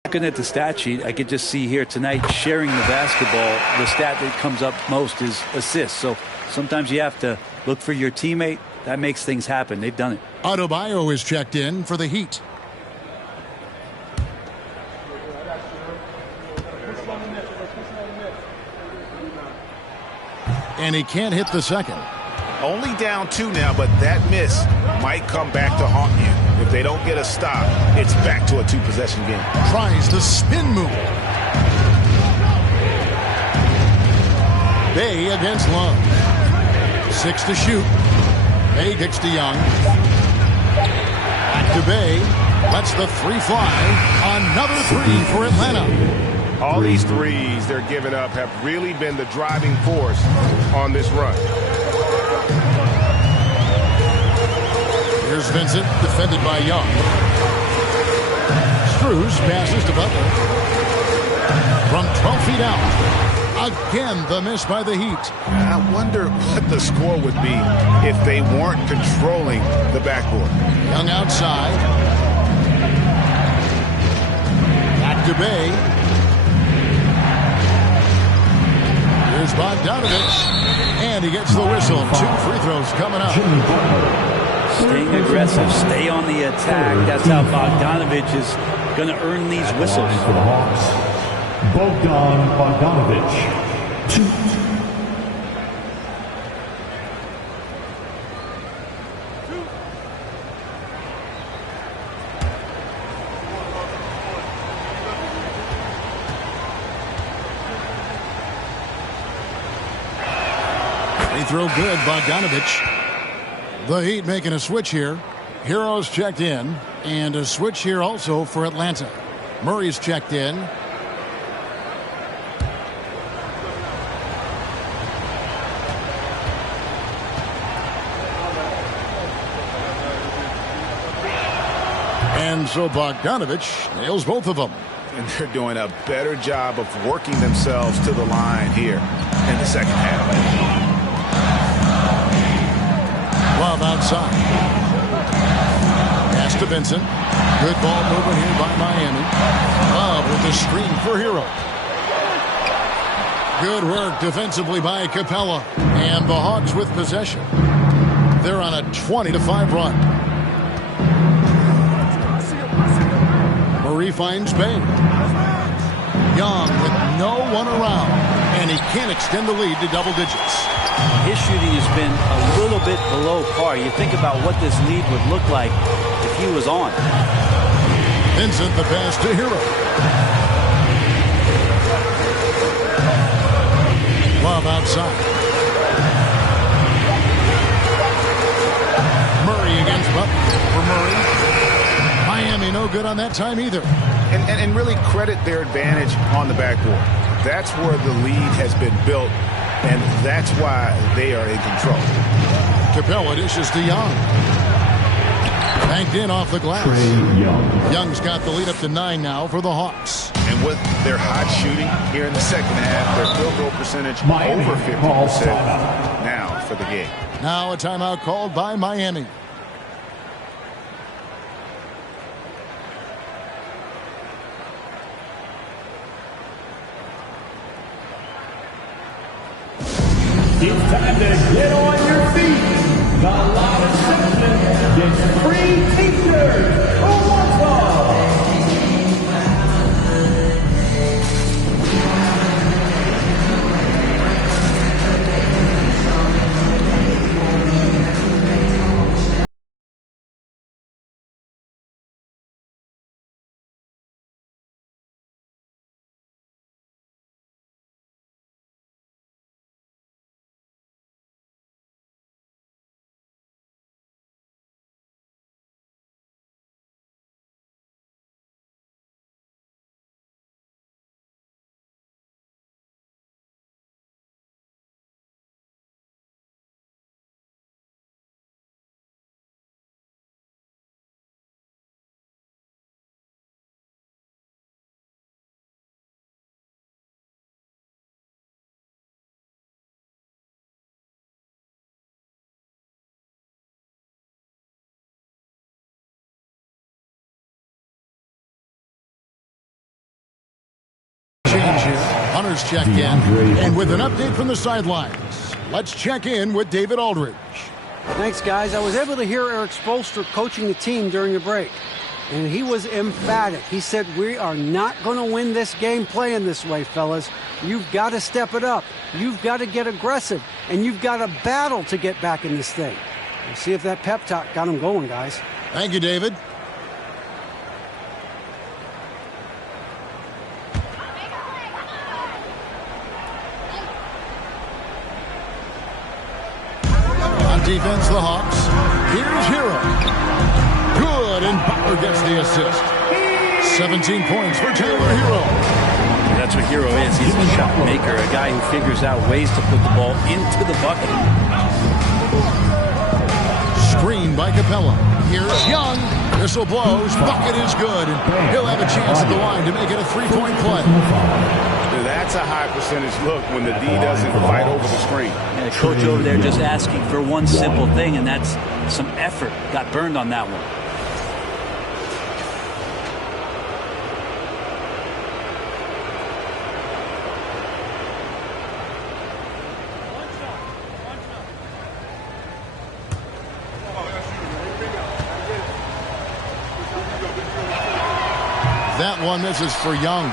Looking at the stat sheet, I could just see here tonight sharing the basketball. The stat that comes up most is assists. So sometimes you have to look for your teammate. That makes things happen. They've done it. Adebayo is checked in for the Heat. And he can't hit the second. Only down 2 now, but that miss might come back to haunt you. If they don't get a stop, it's back to a 2-possession game. Tries the spin move. Bay against Love. 6 to shoot. Bay kicks to Young. Back to Bay. Lets the 3 fly. Another 3 for Atlanta. All these threes they're giving up have really been the driving force on this run. Here's Vincent, defended by Young. Struz passes to Butler. From 12 feet out. Again, the miss by the Heat. I wonder what the score would be if they weren't controlling the backboard. Young outside. Back to Bay. Here's Bogdanovich. And he gets the whistle. 2 free throws coming up. Staying aggressive, stay on the attack. That's how Bogdanovich is going to earn these whistles. For the Hawks, Bogdan Bogdanovich. 2. They throw good, Bogdanovich. The Heat making a switch here. Heroes checked in. And a switch here also for Atlanta. Murray's checked in. And so Bogdanovich nails both of them. And they're doing a better job of working themselves to the line here in the second half. Love outside. Pass to Vincent. Good ball movement here by Miami. Love with the screen for Hero. Good work defensively by Capella. And the Hawks with possession. They're on a 20-5 run. Murray finds Bay. Young with no one around. And he can't extend the lead to double digits. His shooting has been a little bit below par. You think about what this lead would look like if he was on. Vincent the pass to Hero. Love outside. Murray against Butler for Murray. Miami no good on that time either. And really credit their advantage on the backboard. That's where the lead has been built. And that's why they are in control. Capella dishes to Young. Banked in off the glass. Young's got the lead up to 9 now for the Hawks. And with their hot shooting here in the second half, their field goal percentage over 50% now for the game. Now a timeout called by Miami. It's time to get on your feet. The loudest section gets free t-shirts. Who wants one? here. Hunter's checked in. And with an update from the sidelines, let's check in with David Aldridge. Thanks, guys. I was able to hear Eric Spoelstra coaching the team during the break, and he was emphatic. He said, we are not going to win this game playing this way, fellas. You've got to step it up. You've got to get aggressive, and you've got to battle to get back in this thing. We'll see if that pep talk got him going, guys. Thank you, David. Defense, the Hawks. Here's Hero. Good, and Butler gets the assist. 17 points for Taylor Hero. That's what Hero is. He's a shot maker, a guy who figures out ways to put the ball into the bucket. Screen by Capella. Here's Young. Whistle blows. Bucket is good, and he'll have a chance at the line to make it a three-point play. That's a high percentage look when the D doesn't fight over the screen. Yeah, coach over there just asking for one simple thing, and that's some effort. Got burned on that one. That one misses for Young.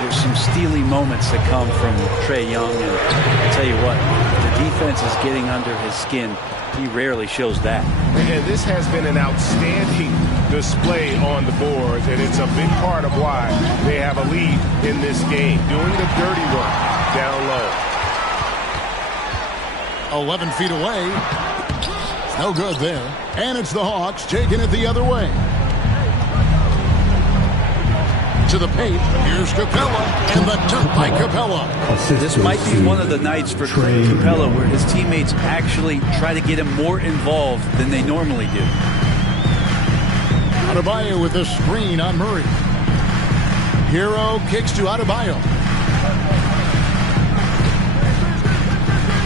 There's some steely moments that come from Trae Young, and I'll tell you what, the defense is getting under his skin. He rarely shows that. And this has been an outstanding display on the boards, and it's a big part of why they have a lead in this game, doing the dirty work down low. 11 feet away. No good there. And it's the Hawks taking it the other way. To the paint. Here's Capella, and the dunk by Capella. This might be one of the nights for Capella where his teammates actually try to get him more involved than they normally do. Adebayo with a screen on Murray. Hero kicks to Adebayo.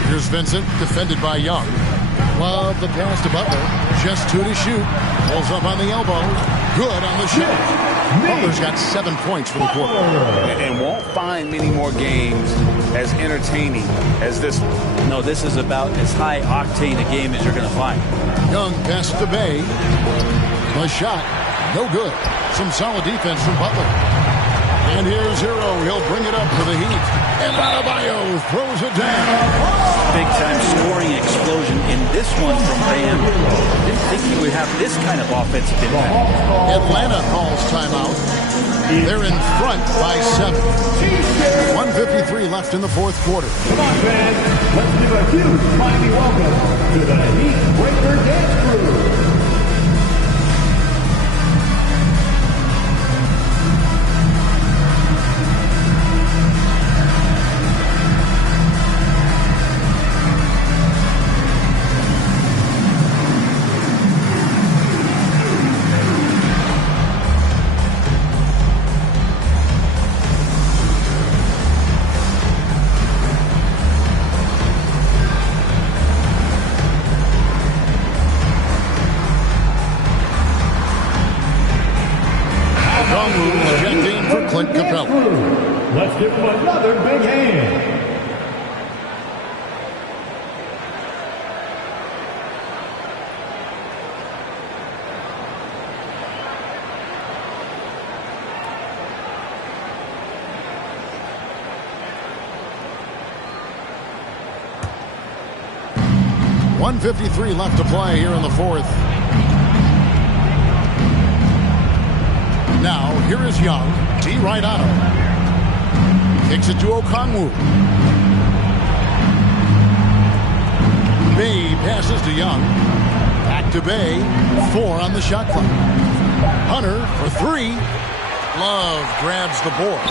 Here's Vincent, defended by Young. Love the pass to Butler. Just 2 to shoot. Pulls up on the elbow. Good on the shot. Butler's got 7 points for the quarter. And won't find many more games as entertaining as this one. No, this is about as high octane a game as you're going to find. Young pass to Bay. The shot, no good. Some solid defense from Butler. And here's Hero. He'll bring it up for the Heat. And Adebayo throws it down. Big-time scoring explosion in this one from Bam. Didn't think he would have this kind of offensive impact. Atlanta calls timeout. They're in front by 7. 1:53 left in the fourth quarter. Come on, fans. Let's give a huge mighty welcome to the Heat Breaker Dance Crew. Let's give him another big hand. .153 left to play here in the fourth. Now, here is Young. D right on him. Kicks it to Okongwu. Bay passes to Young. Back to Bay. 4 on the shot clock. Hunter for 3. Love grabs the board.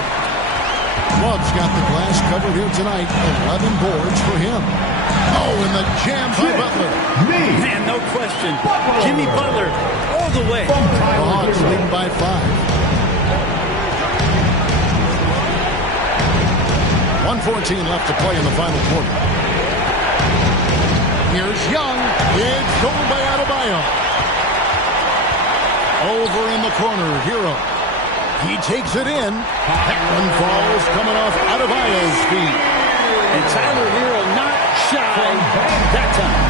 Love's got the glass covered here tonight. 11 boards for him. Oh, and the jam by Butler. Man, no question. Jimmy Butler all the way. The Hawks leading by 5. 1:14 left to play in the final quarter. Here's Young. It's stolen by Adebayo. Over in the corner, Hero. He takes it in. That one falls coming off Adebayo's feet. And Tyler Hero not shy that time.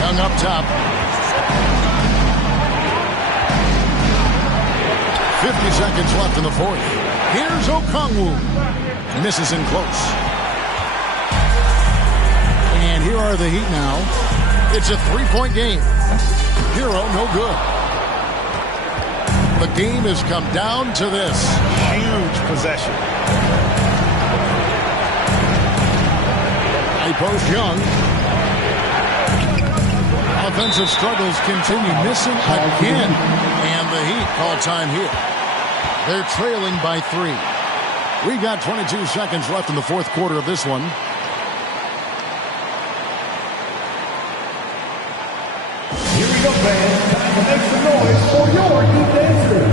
Young up top. 50 seconds left in the fourth. Here's Okongwu. Misses in close. And here are the Heat now. It's a three-point game. Hero, no good. The game has come down to this. Huge possession. They post Young. Offensive struggles continue. Missing again. And the Heat call time here. They're trailing by 3. We got 22 seconds left in the fourth quarter of this one. Here we go, fans. Time to make some noise for your Heat dancers.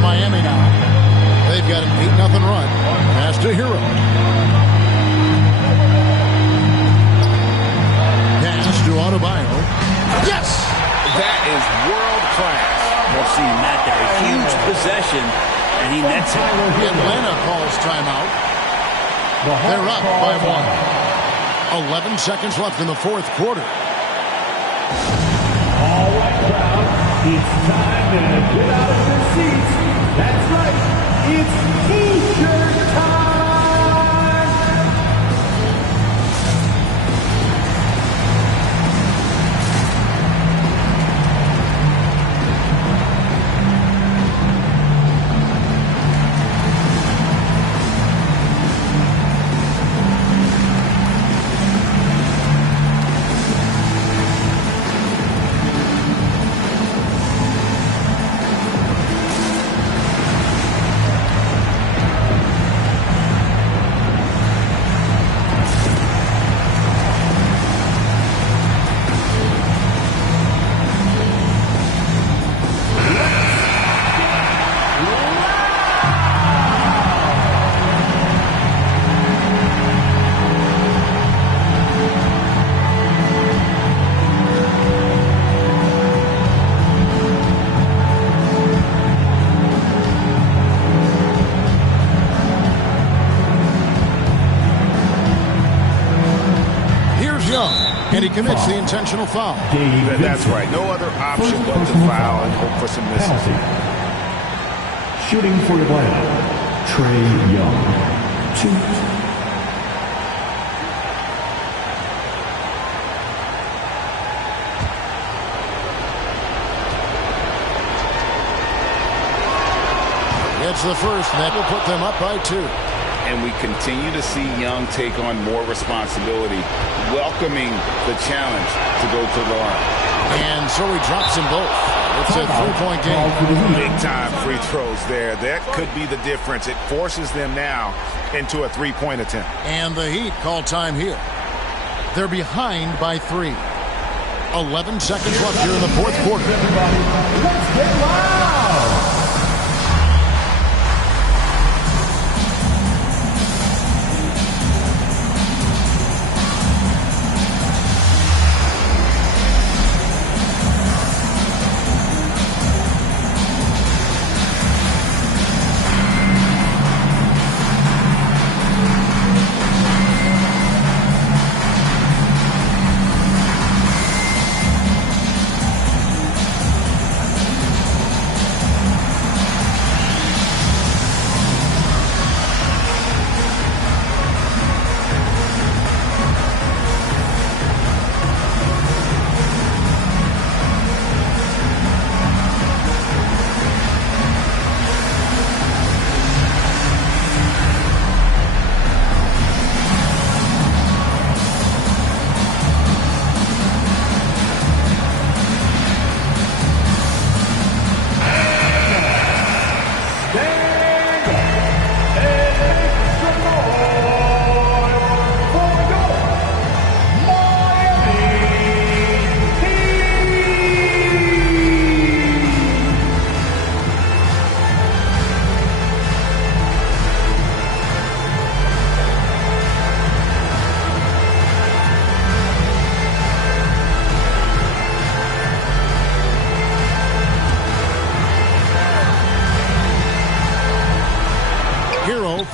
Miami now. They've got an 8-0 run. Pass to Hero. Pass to Adebayo. Yes! That is world class. We've seen that there. A huge possession, and he nets it. Atlanta calls timeout. They're up by 1. 11 seconds left in the fourth quarter. All right, crowd. It's time to get out of your seats. That's right. It's T-shirt time. And he commits the intentional foul. That's right. No other option but to foul and hope for some misses. Shooting for Atlanta, Trae Young. 2. It's the first, and that will put them up by 2. And we continue to see Young take on more responsibility, welcoming the challenge to go to the line. And so he drops them both. It's a three-point game. Big-time free throws there. That could be the difference. It forces them now into a three-point attempt. And the Heat call time here. They're behind by 3. 11 seconds left here in the fourth quarter. Let's get loud!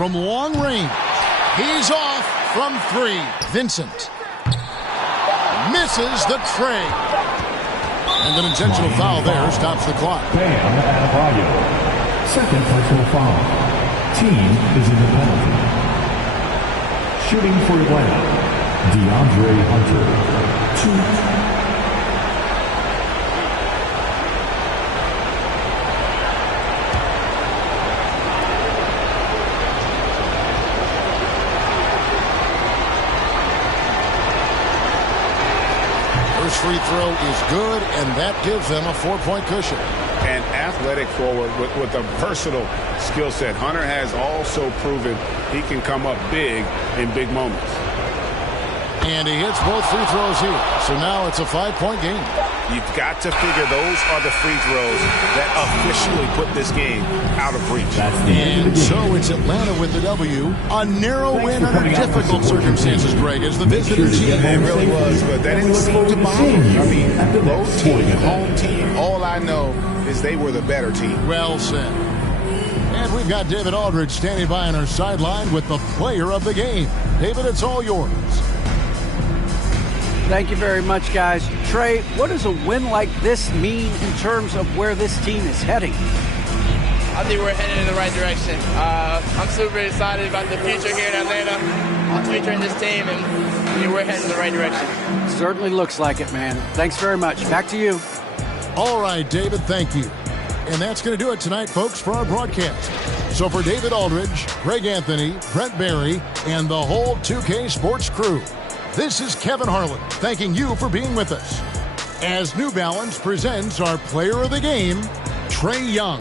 from long range. He's off from 3. Vincent misses the tray. And an intentional foul there stops the clock. Bam Adebayo. Second personal foul. Team is in the penalty. Shooting for Atlanta, DeAndre Hunter. 2. First free throw is good, and that gives them a 4-point cushion. An athletic forward with a versatile skill set. Hunter has also proven he can come up big in big moments. And he hits both free throws here. So now it's a 5-point game. You've got to figure those are the free throws that officially put this game out of reach. And so it's Atlanta with the W. A narrow win under difficult circumstances, Greg, as the visitor team. It really was, but that didn't seem to bother you. I mean, road team, home team, all I know is they were the better team. Well said. And we've got David Aldridge standing by on our sideline with the player of the game. David, it's all yours. Thank you very much, guys. Trey, what does a win like this mean in terms of where this team is heading? I think we're headed in the right direction. I'm super excited about the future here in Atlanta, the future in this team, and we're heading in the right direction. Certainly looks like it, man. Thanks very much. Back to you. All right, David, thank you. And that's going to do it tonight, folks, for our broadcast. So for David Aldridge, Greg Anthony, Brent Barry, and the whole 2K Sports crew, this is Kevin Harlan thanking you for being with us as New Balance presents our player of the game, Trae Young.